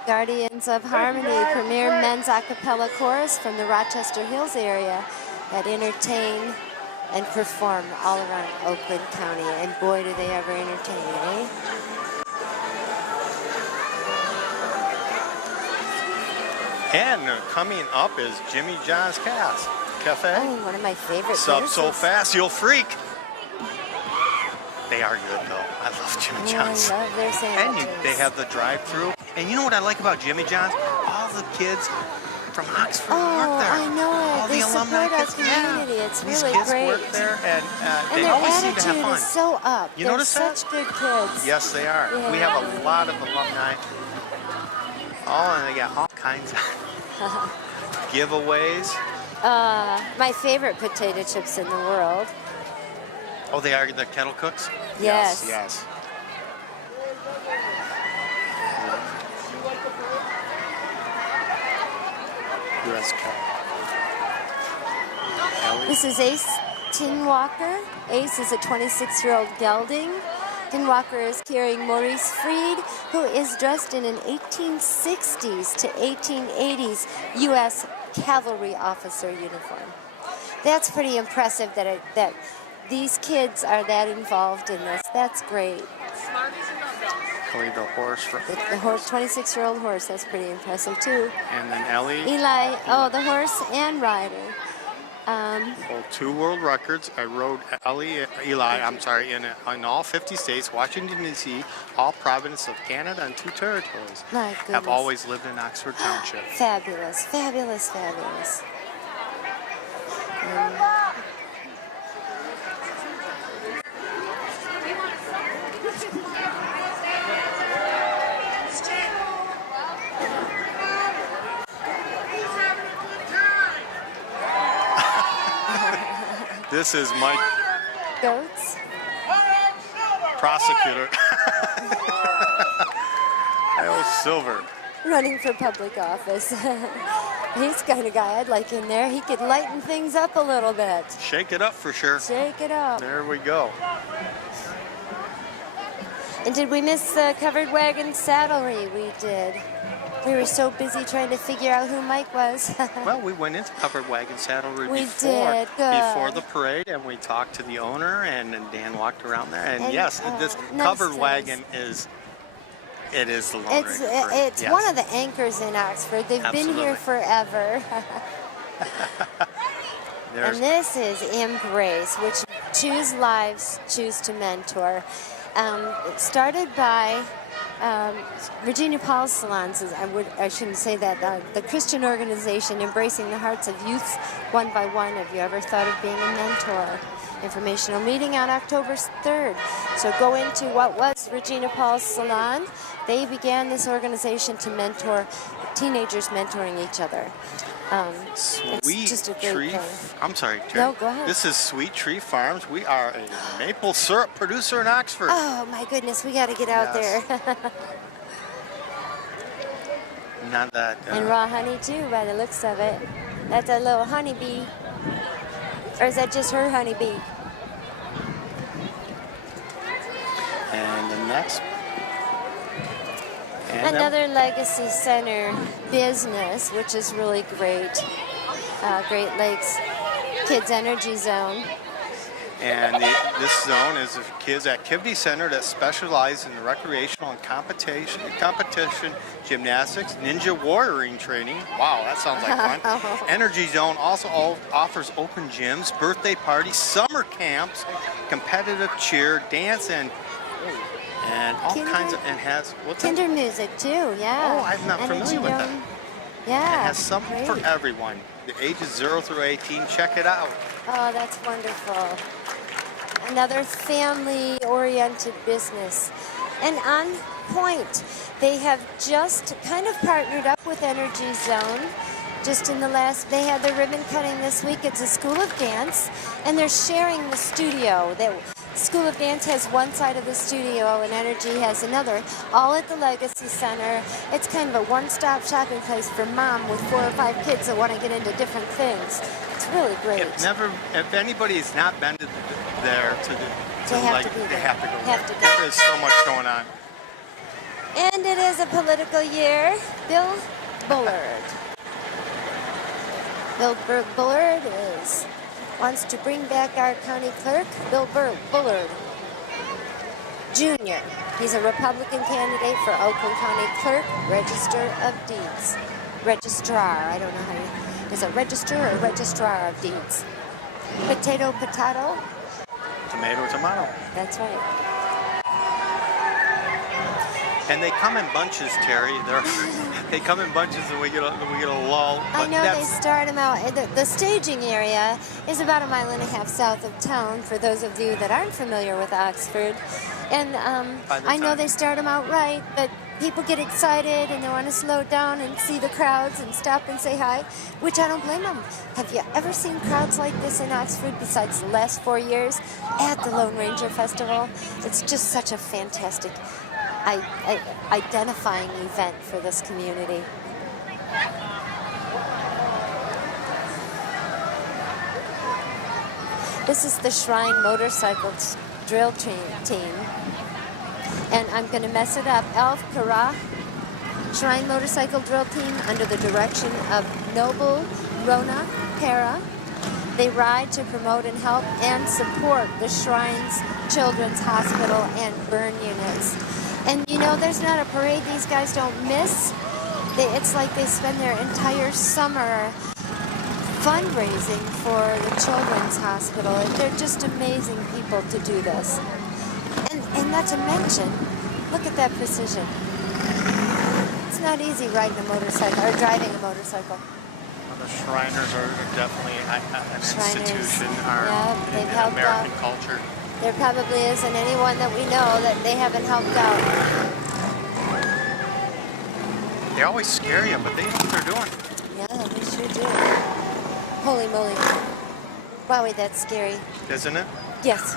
Guardians of Harmony, premier men's a cappella chorus from the Rochester Hills area that entertain and perform all around Oakland County. And boy, do they ever entertain, eh? And coming up is Jimmy John's Cafe. Oh, one of my favorite Sub places. so fast, you'll freak. They are good, though. I love Jimmy Oh, John's. I love their And sandwiches. they have the drive-through. And you know what I like about Jimmy John's? All the kids from Oxford work there. I know it. All They the alumni support our kids. Yeah. community. It's These really kids great. work there, and And they their always seem to have attitude fun. is so up. You They're notice that? such good kids. Yes, they are. We Yeah. have a lot of alumni. Oh, and they got all kinds of giveaways. My favorite potato chips in the world. Oh, they are the kettle cooks? Yes. Yes. U.S. This is Ace Tinwalker. Ace is a 26-year-old gelding. Tinwalker is carrying Maurice Freed, who is dressed in an 1860s to 1880s U.S. cavalry officer uniform. That's pretty impressive that these kids are that involved in this. That's great. Ellie the horse. The horse, 26-year-old horse, that's pretty impressive too. And then Ellie. Eli, oh, the horse and rider. Hold 2 world records. I rode in all 50 states, Washington, D.C., all provinces of Canada, and 2 territories. My Have goodness. always lived in Oxford Township. Fabulous, fabulous, fabulous. This is my Goats. prosecutor. Oh, Silver. Running for public office. He's the kind of guy I'd like in there. He could lighten things up a little bit. Shake it up for sure. Shake it up. There we go. And did we miss the covered wagon saddlery? We did. We were so busy trying to figure out who Mike was. Well, we went into Covered Wagon Saddlery We before did, good. before the parade, and we talked to the owner, and then Dan walked around there. And yes, this nice Covered things. Wagon is the Lone It's Ranger parade. it's Yes. one of the anchors in Oxford. They've been here Absolutely. forever. There's- And this is Embrace, which choose lives, choose to mentor. It started by Virginia Paul's Salons. I shouldn't say that. The Christian organization embracing the hearts of youths one by one. Have you ever thought of being a mentor? Informational meeting on October 3rd. So go into what was Regina Paul's Salon. They began this organization to mentor teenagers, mentoring each other. Sweet it's just a great Tree. thing. I'm sorry, Terry. No, go ahead. This is Sweet Tree Farms. We are a maple syrup producer in Oxford. Oh my goodness, we got to get out Yes. there. Now that. And raw honey too, by the looks of it. That's a little honeybee. Or is that just her honeybee? And the next. And Another Legacy Center business, which is really great. Great Lakes Kids Energy Zone. And this zone is a kids' activity center that specializes in recreational and competition, gymnastics, ninja warrioring training. Wow, that sounds like fun. Energy Zone also offers open gyms, birthday parties, summer camps, competitive cheer, dance, and all kinds of, and has what's Kinder music too, yeah. Oh, I'm not familiar with that. Yeah. It has something for everyone. The ages 0 through 18. Check it out. Oh, that's wonderful. Another family-oriented business. And on point, they have just kind of partnered up with Energy Zone. Just in the last, they had their ribbon cutting this week. It's a School of Dance, and they're sharing the studio. The School of Dance has one side of the studio, and Energy has another, all at the Legacy Center. It's kind of a one-stop shopping place for mom with 4 or 5 kids that want to get into different things. It's really great. If anybody has not been to there They have to go. There's so much going on. And it is a political year. Bill Bullard. Bill Bullard wants to bring back our county clerk, Bill Bullard Jr. He's a Republican candidate for Oakland County Clerk, Register of Deeds. Registrar, I don't know how you, is it register or registrar of deeds? Potato, potato. Tomato, tomato. That's right. And they come in bunches, Terry. They come in bunches, and we get a lull. I know they start them out. The staging area is about 1.5 miles south of town. For those of you that aren't familiar with Oxford, and I know they start them out right, but people get excited and they want to slow down and see the crowds and stop and say hi, which I don't blame them. Have you ever seen crowds like this in Oxford besides the last 4 years at the Lone Ranger Festival? It's just such a fantastic identifying event for this community. This is the Shrine Motorcycle Drill Team. And I'm going to mess it up. Elf Kara Shrine Motorcycle Drill Team under the direction of Noble Rona Para. They ride to promote and help and support the Shrine's Children's Hospital and burn units. And you know, there's not a parade these guys don't miss. It's like they spend their entire summer fundraising for the Children's Hospital. And they're just amazing people to do this. And not to mention, look at that precision. It's not easy riding a motorcycle or driving a motorcycle. Well, the Shriners are definitely an institution they've in helped American out. culture. There probably isn't anyone that we know that they haven't helped out. They always scare you, but they know what they're doing. Yeah, they sure do. Holy moly. Wowie, that's scary. Isn't it? Yes.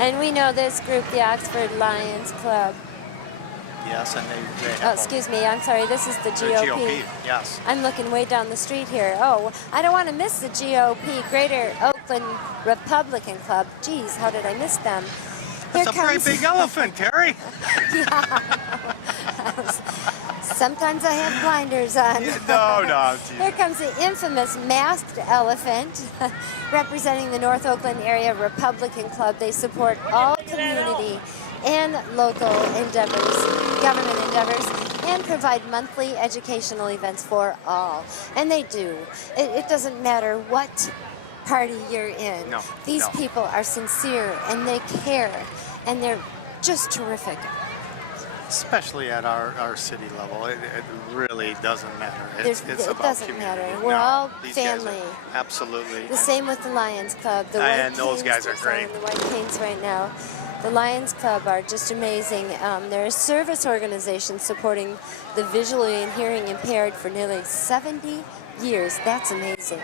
And we know this group, the Oxford Lions Club. Yes, and they Oh, excuse me, I'm sorry, this is the GOP. GOP, yes. I'm looking way down the street here. Oh, I don't want to miss the GOP, Greater Oakland Republican Club. Geez, how did I miss them? That's a very big elephant, Terry. Sometimes I have blinders on. No. Here comes the infamous masked elephant representing the North Oakland Area Republican Club. They support all community and local endeavors, government endeavors, and provide monthly educational events for all. And they do. It doesn't matter what party you're in. No, These no. people are sincere and they care, and they're just terrific. Especially at our city level, it really doesn't matter. It's It about doesn't community. matter. We're No, all these guys family. are absolutely. The same with the Lions Club. The And White those Canes, guys are we're selling great. The White Canes right now. The Lions Club are just amazing. They're a service organization supporting the visually and hearing impaired for nearly 70 years. That's amazing.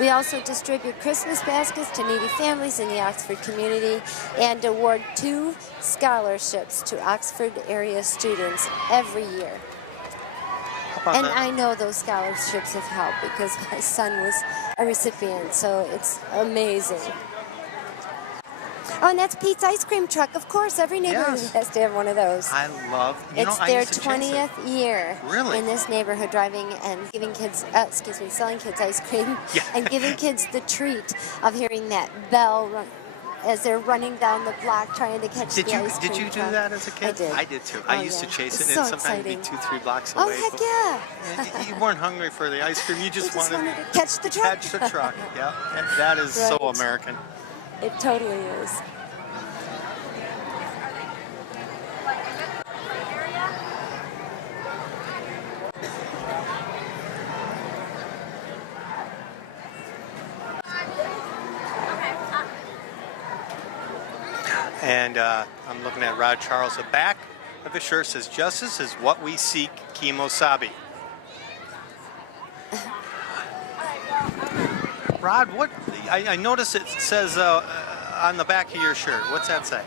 We also distribute Christmas baskets to needy families in the Oxford community and award 2 scholarships to Oxford area students every year. And I know those scholarships have helped because my son was a recipient, so it's amazing. Oh, and that's Pete's ice cream truck. Of course, every neighborhood has to have one of those. I love. It's their 20th year Really? in this neighborhood, driving and giving kids, selling kids ice cream, and giving kids the treat of hearing that bell run as they're running down the block trying to catch the ice cream Did you do truck. that as a kid? I did. too. Oh, I used to chase it, and so sometimes exciting. be 2-3 blocks Oh, away. heck but yeah. You weren't hungry for the ice cream. You just wanted to catch the truck. Catch the truck. Yeah, and that is so Right. American. It totally is. And I'm looking at Rod Charles. The back of the shirt says, "Justice is what we seek, Kimosabe." Rod, what? I noticed it says on the back of your shirt. What's that say?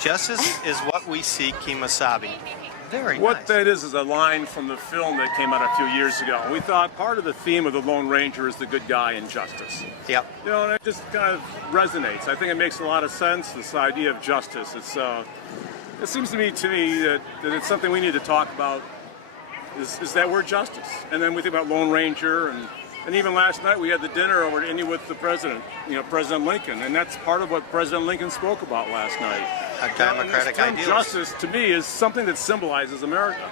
Justice is what we seek, Kimosabe. Very nice. What that is a line from the film that came out a few years ago. We thought part of the theme of the Lone Ranger is the good guy in justice. Yep. You know, and it just kind of resonates. I think it makes a lot of sense, this idea of justice. It seems to me that it's something we need to talk about, is that word justice. And then we think about Lone Ranger, and even last night we had the dinner over at Indy with the president, President Lincoln, and that's part of what President Lincoln spoke about last night. A democratic ideal. Justice, to me, is something that symbolizes America.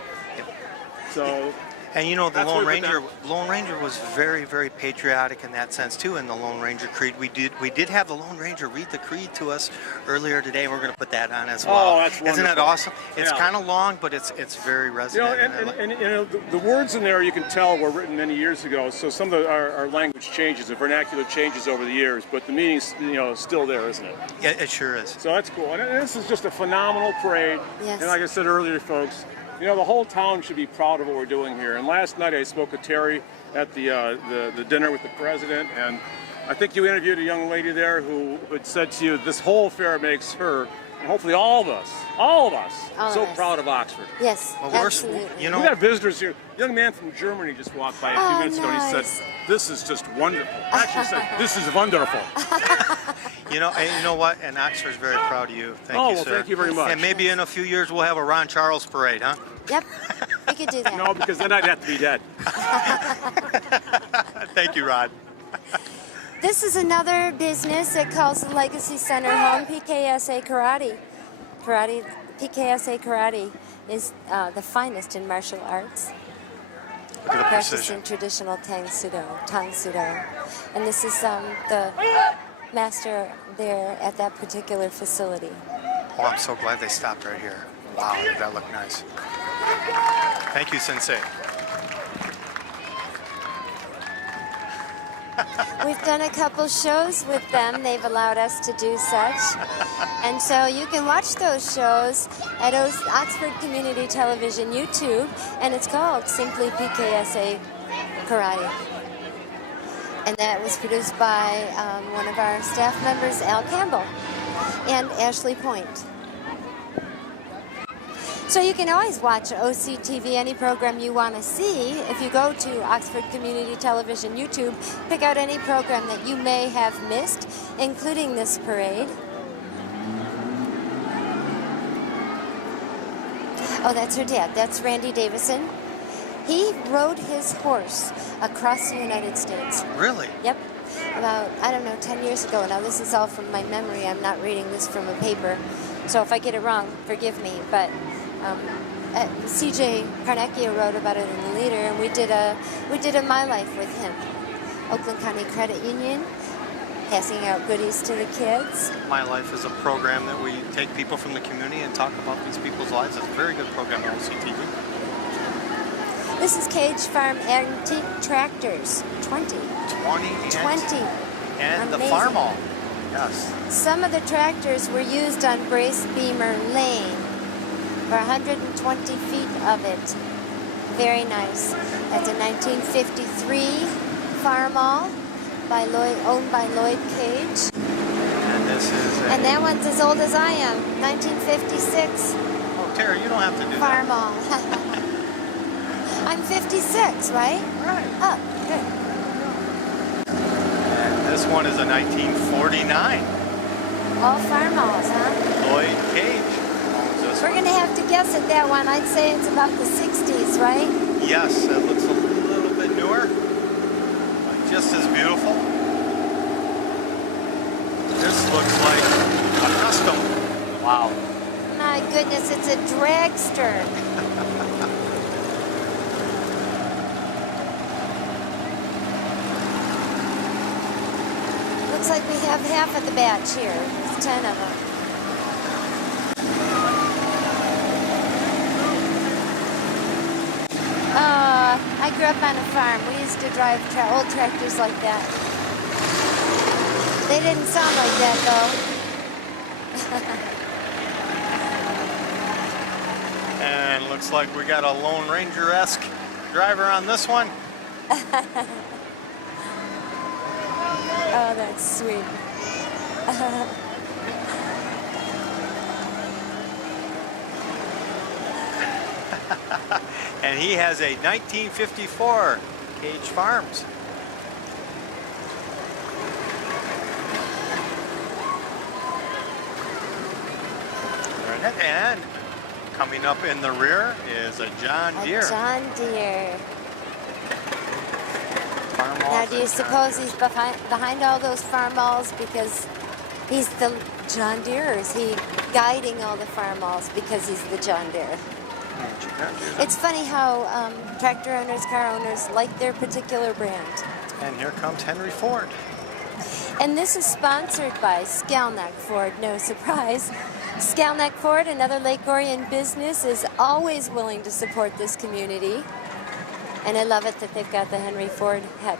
So, and the that's Lone what we put Ranger. Lone Ranger was very, very patriotic in that sense too. In the Lone Ranger Creed, we did have the Lone Ranger read the creed to us earlier today. And we're going to put that on as well. Oh, that's wonderful. Isn't that awesome? It's Yeah. kind of long, but it's very resonant. And the words in there, you can tell, were written many years ago. So some of our language changes, the vernacular changes over the years, but the meaning's still there, isn't it? Yeah, it sure is. So that's cool. And this is just a phenomenal parade. Yes. And like I said earlier, folks, the whole town should be proud of what we're doing here. And last night I spoke with Terry at the dinner with the president, and I think you interviewed a young lady there who had said to you, this whole fair makes her, and hopefully all of us, so proud of Oxford. Yes, absolutely. We got visitors here. A young man from Germany just walked by a few minutes ago, and he said, "This is just wonderful." Actually, he said, "This is wonderful." And you know what? And Oxford's very proud of you. Thank you, sir. Thank you very much. And maybe in a few years we'll have a Ron Charles parade, huh? Yep, we could do that. No, because then I'd have to be dead. Thank you, Rod. This is another business that calls the Legacy Center home, PKSA Karate. PKSA Karate is the finest in martial arts. Look at the Practicing precision. traditional Tang Sudo. And this is the master there at that particular facility. Oh, I'm so glad they stopped right here. Wow, that looked nice. Thank you, Sensei. We've done a couple shows with them. They've allowed us to do such. And so you can watch those shows at Oxford Community Television YouTube, and it's called simply PKSA Karate. And that was produced by one of our staff members, Al Campbell, and Ashley Point. So you can always watch OCTV, any program you want to see. If you go to Oxford Community Television YouTube, pick out any program that you may have missed, including this parade. Oh, that's her dad. That's Randy Davison. He rode his horse across the United States. Really? Yep. About, 10 years ago. Now, this is all from my memory. I'm not reading this from a paper. So if I get it wrong, forgive me. But C.J. Carnecchia wrote about it in the Leader, and we did a My Life with him. Oakland County Credit Union, passing out goodies to the kids. My Life is a program that we take people from the community and talk about these people's lives. It's a very good program on OCTV. This is Cage Farm Antique Tractors, 20. 20. And the Amazing. Farm Hall. Yes. Some of the tractors were used on Brace Beamer Lane for 120 feet of it. Very nice. That's a 1953 Farmall, owned by Lloyd Cage. And this is And that one's as old as I am, 1956. Oh, Terry, you don't have to do Farmall. I'm 56, right? Right. Oh, good. And this one is a 1949. All Farmalls, huh? Lloyd Cage owns this We're one. going to have to guess at that one. I'd say it's about the 60s, right? Yes, it looks a little bit newer, but just as beautiful. This looks like a custom. Wow. My goodness, it's a dragster. Looks like we have half of the batch here. There's 10 of them. I grew up on a farm. We used to drive old tractors like that. They didn't sound like that, though. And looks like we got a Lone Ranger-esque driver on this one. Oh, that's sweet. And he has a 1954 Cage Farms. And coming up in the rear is a John Deere. A John Deere. Farm Now, do you suppose he's behind all those Farmalls because he's the John Deere, or is he guiding all the Farmalls because he's the John Deere? It's funny how tractor owners, car owners like their particular brand. And here comes Henry Ford. And this is sponsored by Skalnek Ford, no surprise. Skalnek Ford, another Lake Orion business, is always willing to support this community. And I love it that they've got the Henry Ford head.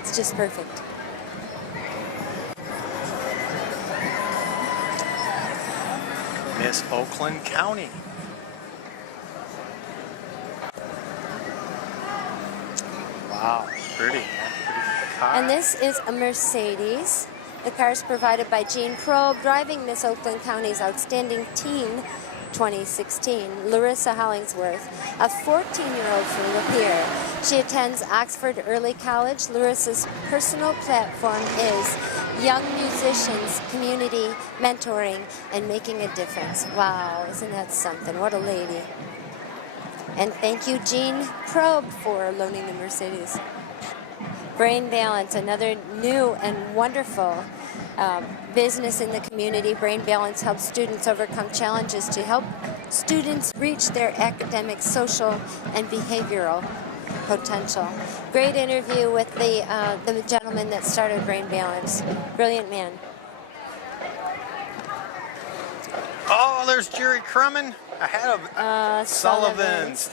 It's just perfect. Miss Oakland County. Wow, pretty, man. Pretty car. And this is a Mercedes. The car is provided by Jean Probe, driving Miss Oakland County's Outstanding Teen 2016, Larissa Hollingsworth, a 14-year-old from Lapeer. She attends Oxford Early College. Larissa's personal platform is young musicians, community, mentoring, and making a difference. Wow, isn't that something? What a lady. And thank you, Jean Probe, for loaning the Mercedes. Brain Balance, another new and wonderful business in the community. Brain Balance helps students overcome challenges to help students reach their academic, social, and behavioral potential. Great interview with the gentleman that started Brain Balance. Brilliant man. Oh, there's Jerry Crumman ahead of Sullivan's.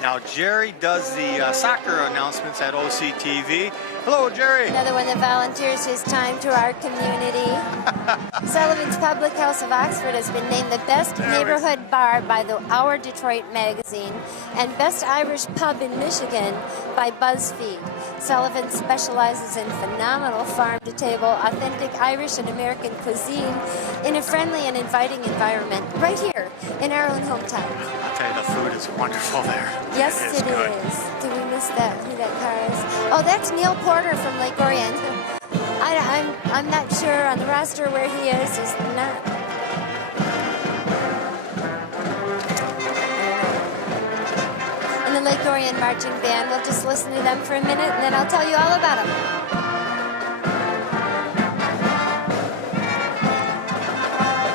Now, Jerry does the soccer announcements at OCTV. Hello, Jerry. Another one that volunteers his time to our community. Sullivan's Public House of Oxford has been named the best neighborhood bar by the Our Detroit magazine and best Irish pub in Michigan by BuzzFeed. Sullivan specializes in phenomenal farm-to-table, authentic Irish and American cuisine in a friendly and inviting environment right here in our own hometown. I'll tell you, the food is wonderful there. Yes, it good. is. Did we miss that? Who that car is? Oh, that's Neil Porter from Lake Orion. I'm not sure on the roster where he is. He's not. And the Lake Orion Marching Band. We'll just listen to them for a minute, and then I'll tell you all about them.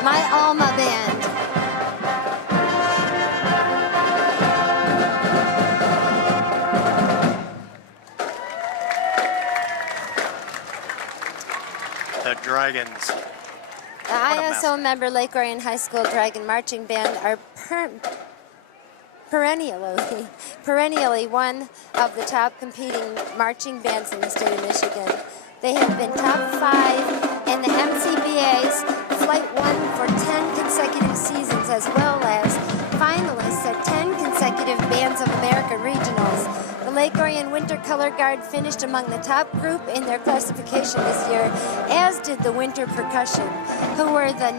My Alma Band. The Dragons. The ISO member Lake Orion High School Dragon Marching Band are perennially one of the top competing marching bands in the state of Michigan. They have been top 5 in the MCBA's Flight 1 for 10 consecutive seasons, as well as finalists at 10 consecutive Bands of America regionals. The Lake Orion Lagorian Winter Color Guard finished among the top group in their classification this year, as did the Winter Percussion, who were the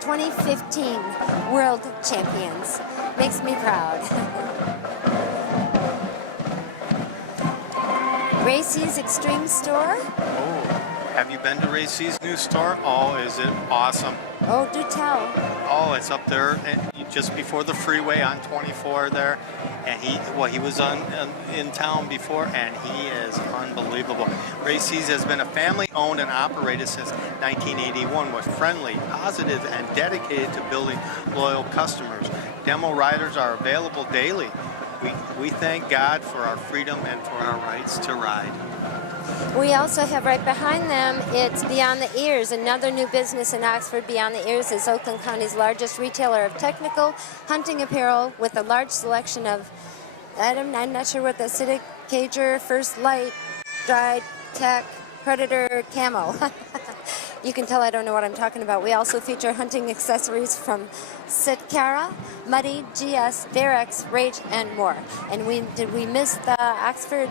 2015 World Champions. Makes me proud. Racey's Extreme Store. Have you been to Racey's new store? Oh, is it awesome? Oh, do tell. Oh, it's up there just before the freeway on 24 there. And he was in town before, and he is unbelievable. Racey's has been a family-owned and operated since 1981, was friendly, positive, and dedicated to building loyal customers. Demo riders are available daily. We thank God for our freedom and for our rights to ride. We also have right behind them, it's Beyond the Ears, another new business in Oxford. Beyond the Ears is Oakland County's largest retailer of technical hunting apparel with a large selection of, I'm not sure what the Acidic, Cager, First Light, Dried, Tech, Predator, Camo. You can tell I don't know what I'm talking about. We also feature hunting accessories from Sitkara, Muddy, GS, Varex, Rage, and more. And did we miss the Oxford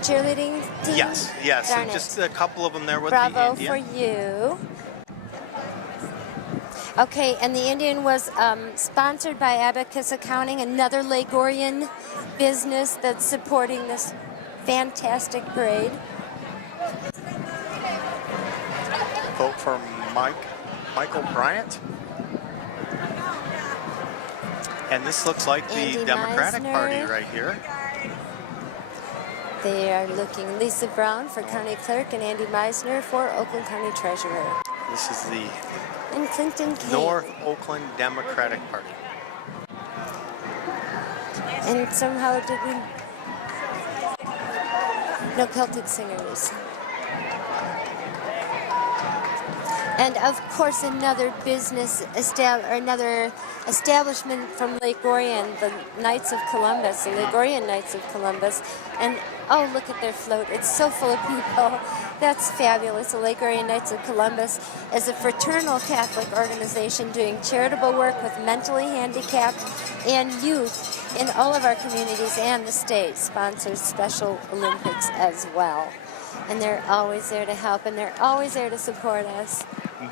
cheerleading team? Yes. Darn And it. just a couple of them there with Bravo the Indian. for you. Okay, and the Indian was sponsored by Abacus Accounting, another Lagorian business that's supporting this fantastic parade. Vote for Michael Bryant. And this looks like the Andy Democratic Meisner. Party right here. They are looking Lisa Brown for County Clerk and Andy Meisner for Oakland County Treasurer. This is the And Clinton Kane. North Oakland Democratic Party. And somehow did we... No Celtic Singers. And of course another business, another establishment from Lake Orion, the Knights of Columbus, the Lagorian Knights of Columbus. And oh, look at their float. It's so full of people. That's fabulous. The Lake Orion Knights of Columbus is a fraternal Catholic organization doing charitable work with mentally handicapped and youth in all of our communities, and the state sponsors Special Olympics as well. And they're always there to help, and they're always there to support us.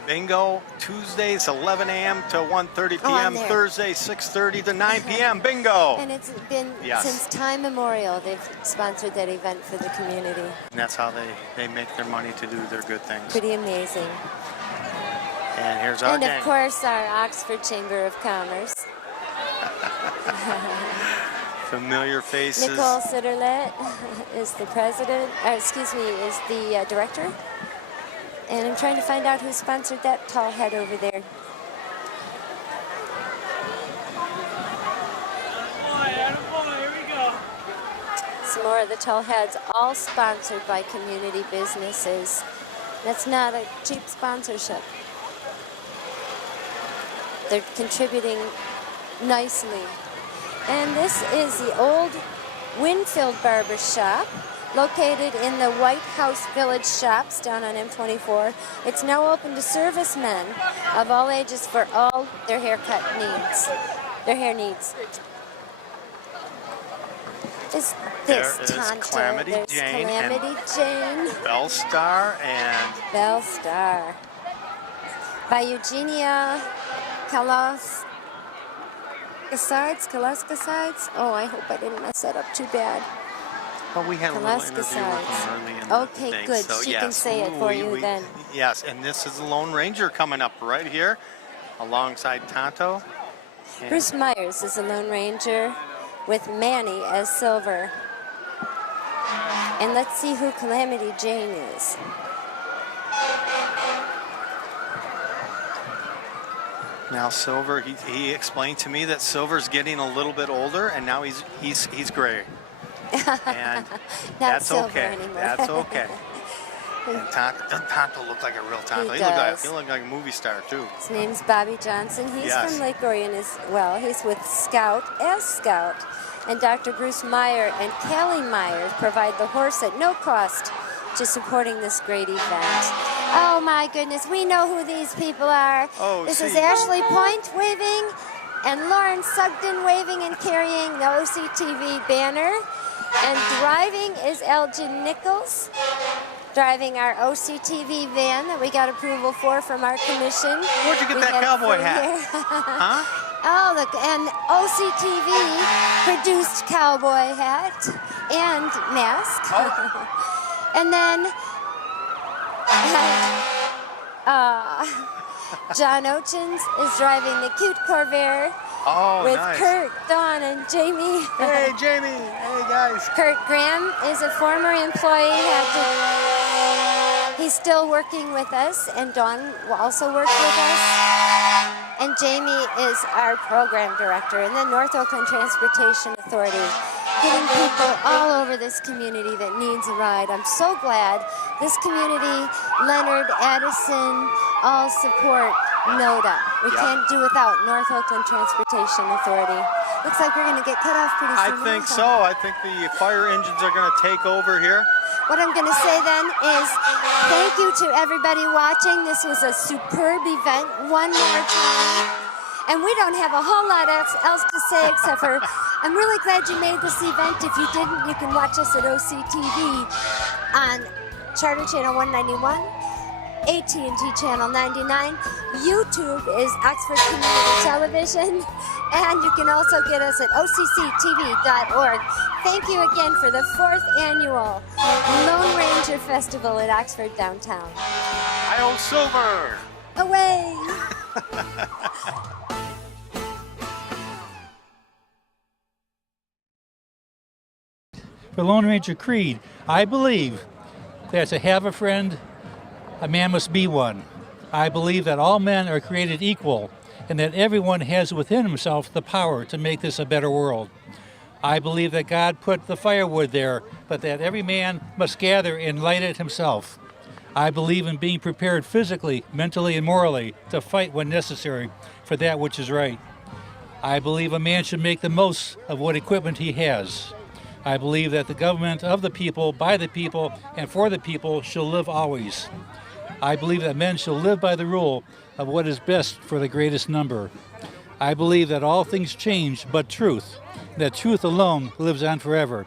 Bingo, Tuesdays 11 a.m. to 1:30 Oh, I'm p.m. there. Thursday 6:30 to 9 p.m. Bingo. And it's been Yes. since time immemorial, they've sponsored that event for the community. And that's how they make their money to do their good things. Pretty amazing. And here's our And gang. of course, our Oxford Chamber of Commerce. Familiar faces. Nicole Sitterlet is the president, is the director. And I'm trying to find out who sponsored that tall head over there. Here we go. Some more of the tall heads, all sponsored by community businesses. That's not a cheap sponsorship. They're contributing nicely. And this is the old Winfield Barber Shop, located in the White House Village Shops down on M24. It's now open to servicemen of all ages for all their haircut needs, their hair needs. Is this There is Tonto? Calamity There's Jane Calamity Jane. Bellstar and Bellstar. By Eugenia Kalaskasides. Oh, I hope I didn't mess that up too bad. well, we had a little interview with Kalaskasides. them early in the Okay, thing, good. so She yes, can say it for you then. Yes, and this is the Lone Ranger coming up right here alongside Tonto. And Bruce Myers is a Lone Ranger with Manny as Silver. And let's see who Calamity Jane is. now Silver, he explained to me that Silver's getting a little bit older, and now he's gray. And Not that's Silver okay. anymore. That's okay. And Tonto looked like a real Tonto. He He does. looked like a movie star too. His name's Bobby Johnson. He's Yes. from Lake Orion as well. He's with Scout as Scout. And Dr. Bruce Meyer and Callie Myers provide the horse at no cost to supporting this great event. Oh my goodness, we know who these people are. Oh, this is see. Ashley Point waving and Lauren Sugden waving and carrying the OCTV banner. And driving is Elgin Nichols, driving our OCTV van that we got approval for from our commission. Where'd you get that cowboy hat? Huh? Oh, look, and OCTV produced cowboy hat and mask. And then John Ochins is driving the cute Corvair with nice. Kurt, Dawn, and Jamie. Hey, Jamie. Hey, guys. Kurt Graham is a former employee. He's still working with us, and Dawn will also work with us. And Jamie is our program director in the North Oakland Transportation Authority, getting people all over this community that needs a ride. I'm so glad this community, Leonard, Addison, all support NODA. We can't do without North Oakland Transportation Authority. Looks like we're going to get cut off pretty soon. I think so. I think the fire engines are going to take over here. What I'm going to say then is thank you to everybody watching. This was a superb event one more time. And we don't have a whole lot else to say except for I'm really glad you made this event. If you didn't, you can watch us at OCTV on Charter Channel 191, AT&T Channel 99. YouTube is Oxford Community Television. And you can also get us at OCCTV.org. Thank you again for the 4th annual Lone Ranger Festival at Oxford Downtown. Ohio Silver! Away! For Lone Ranger Creed, I believe that to have a friend, a man must be one. I believe that all men are created equal and that everyone has within himself the power to make this a better world. I believe that God put the firewood there, but that every man must gather and light it himself. I believe in being prepared physically, mentally, and morally to fight when necessary for that which is right. I believe a man should make the most of what equipment he has. I believe that the government of the people, by the people, and for the people shall live always. I believe that men shall live by the rule of what is best for the greatest number. I believe that all things change but truth, that truth alone lives on forever.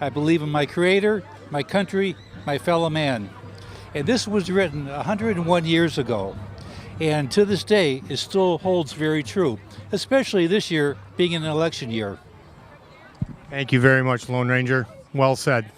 I believe in my Creator, my country, my fellow man. And this was written 101 years ago, and to this day it still holds very true, especially this year being an election year. Thank you very much, Lone Ranger. Well said.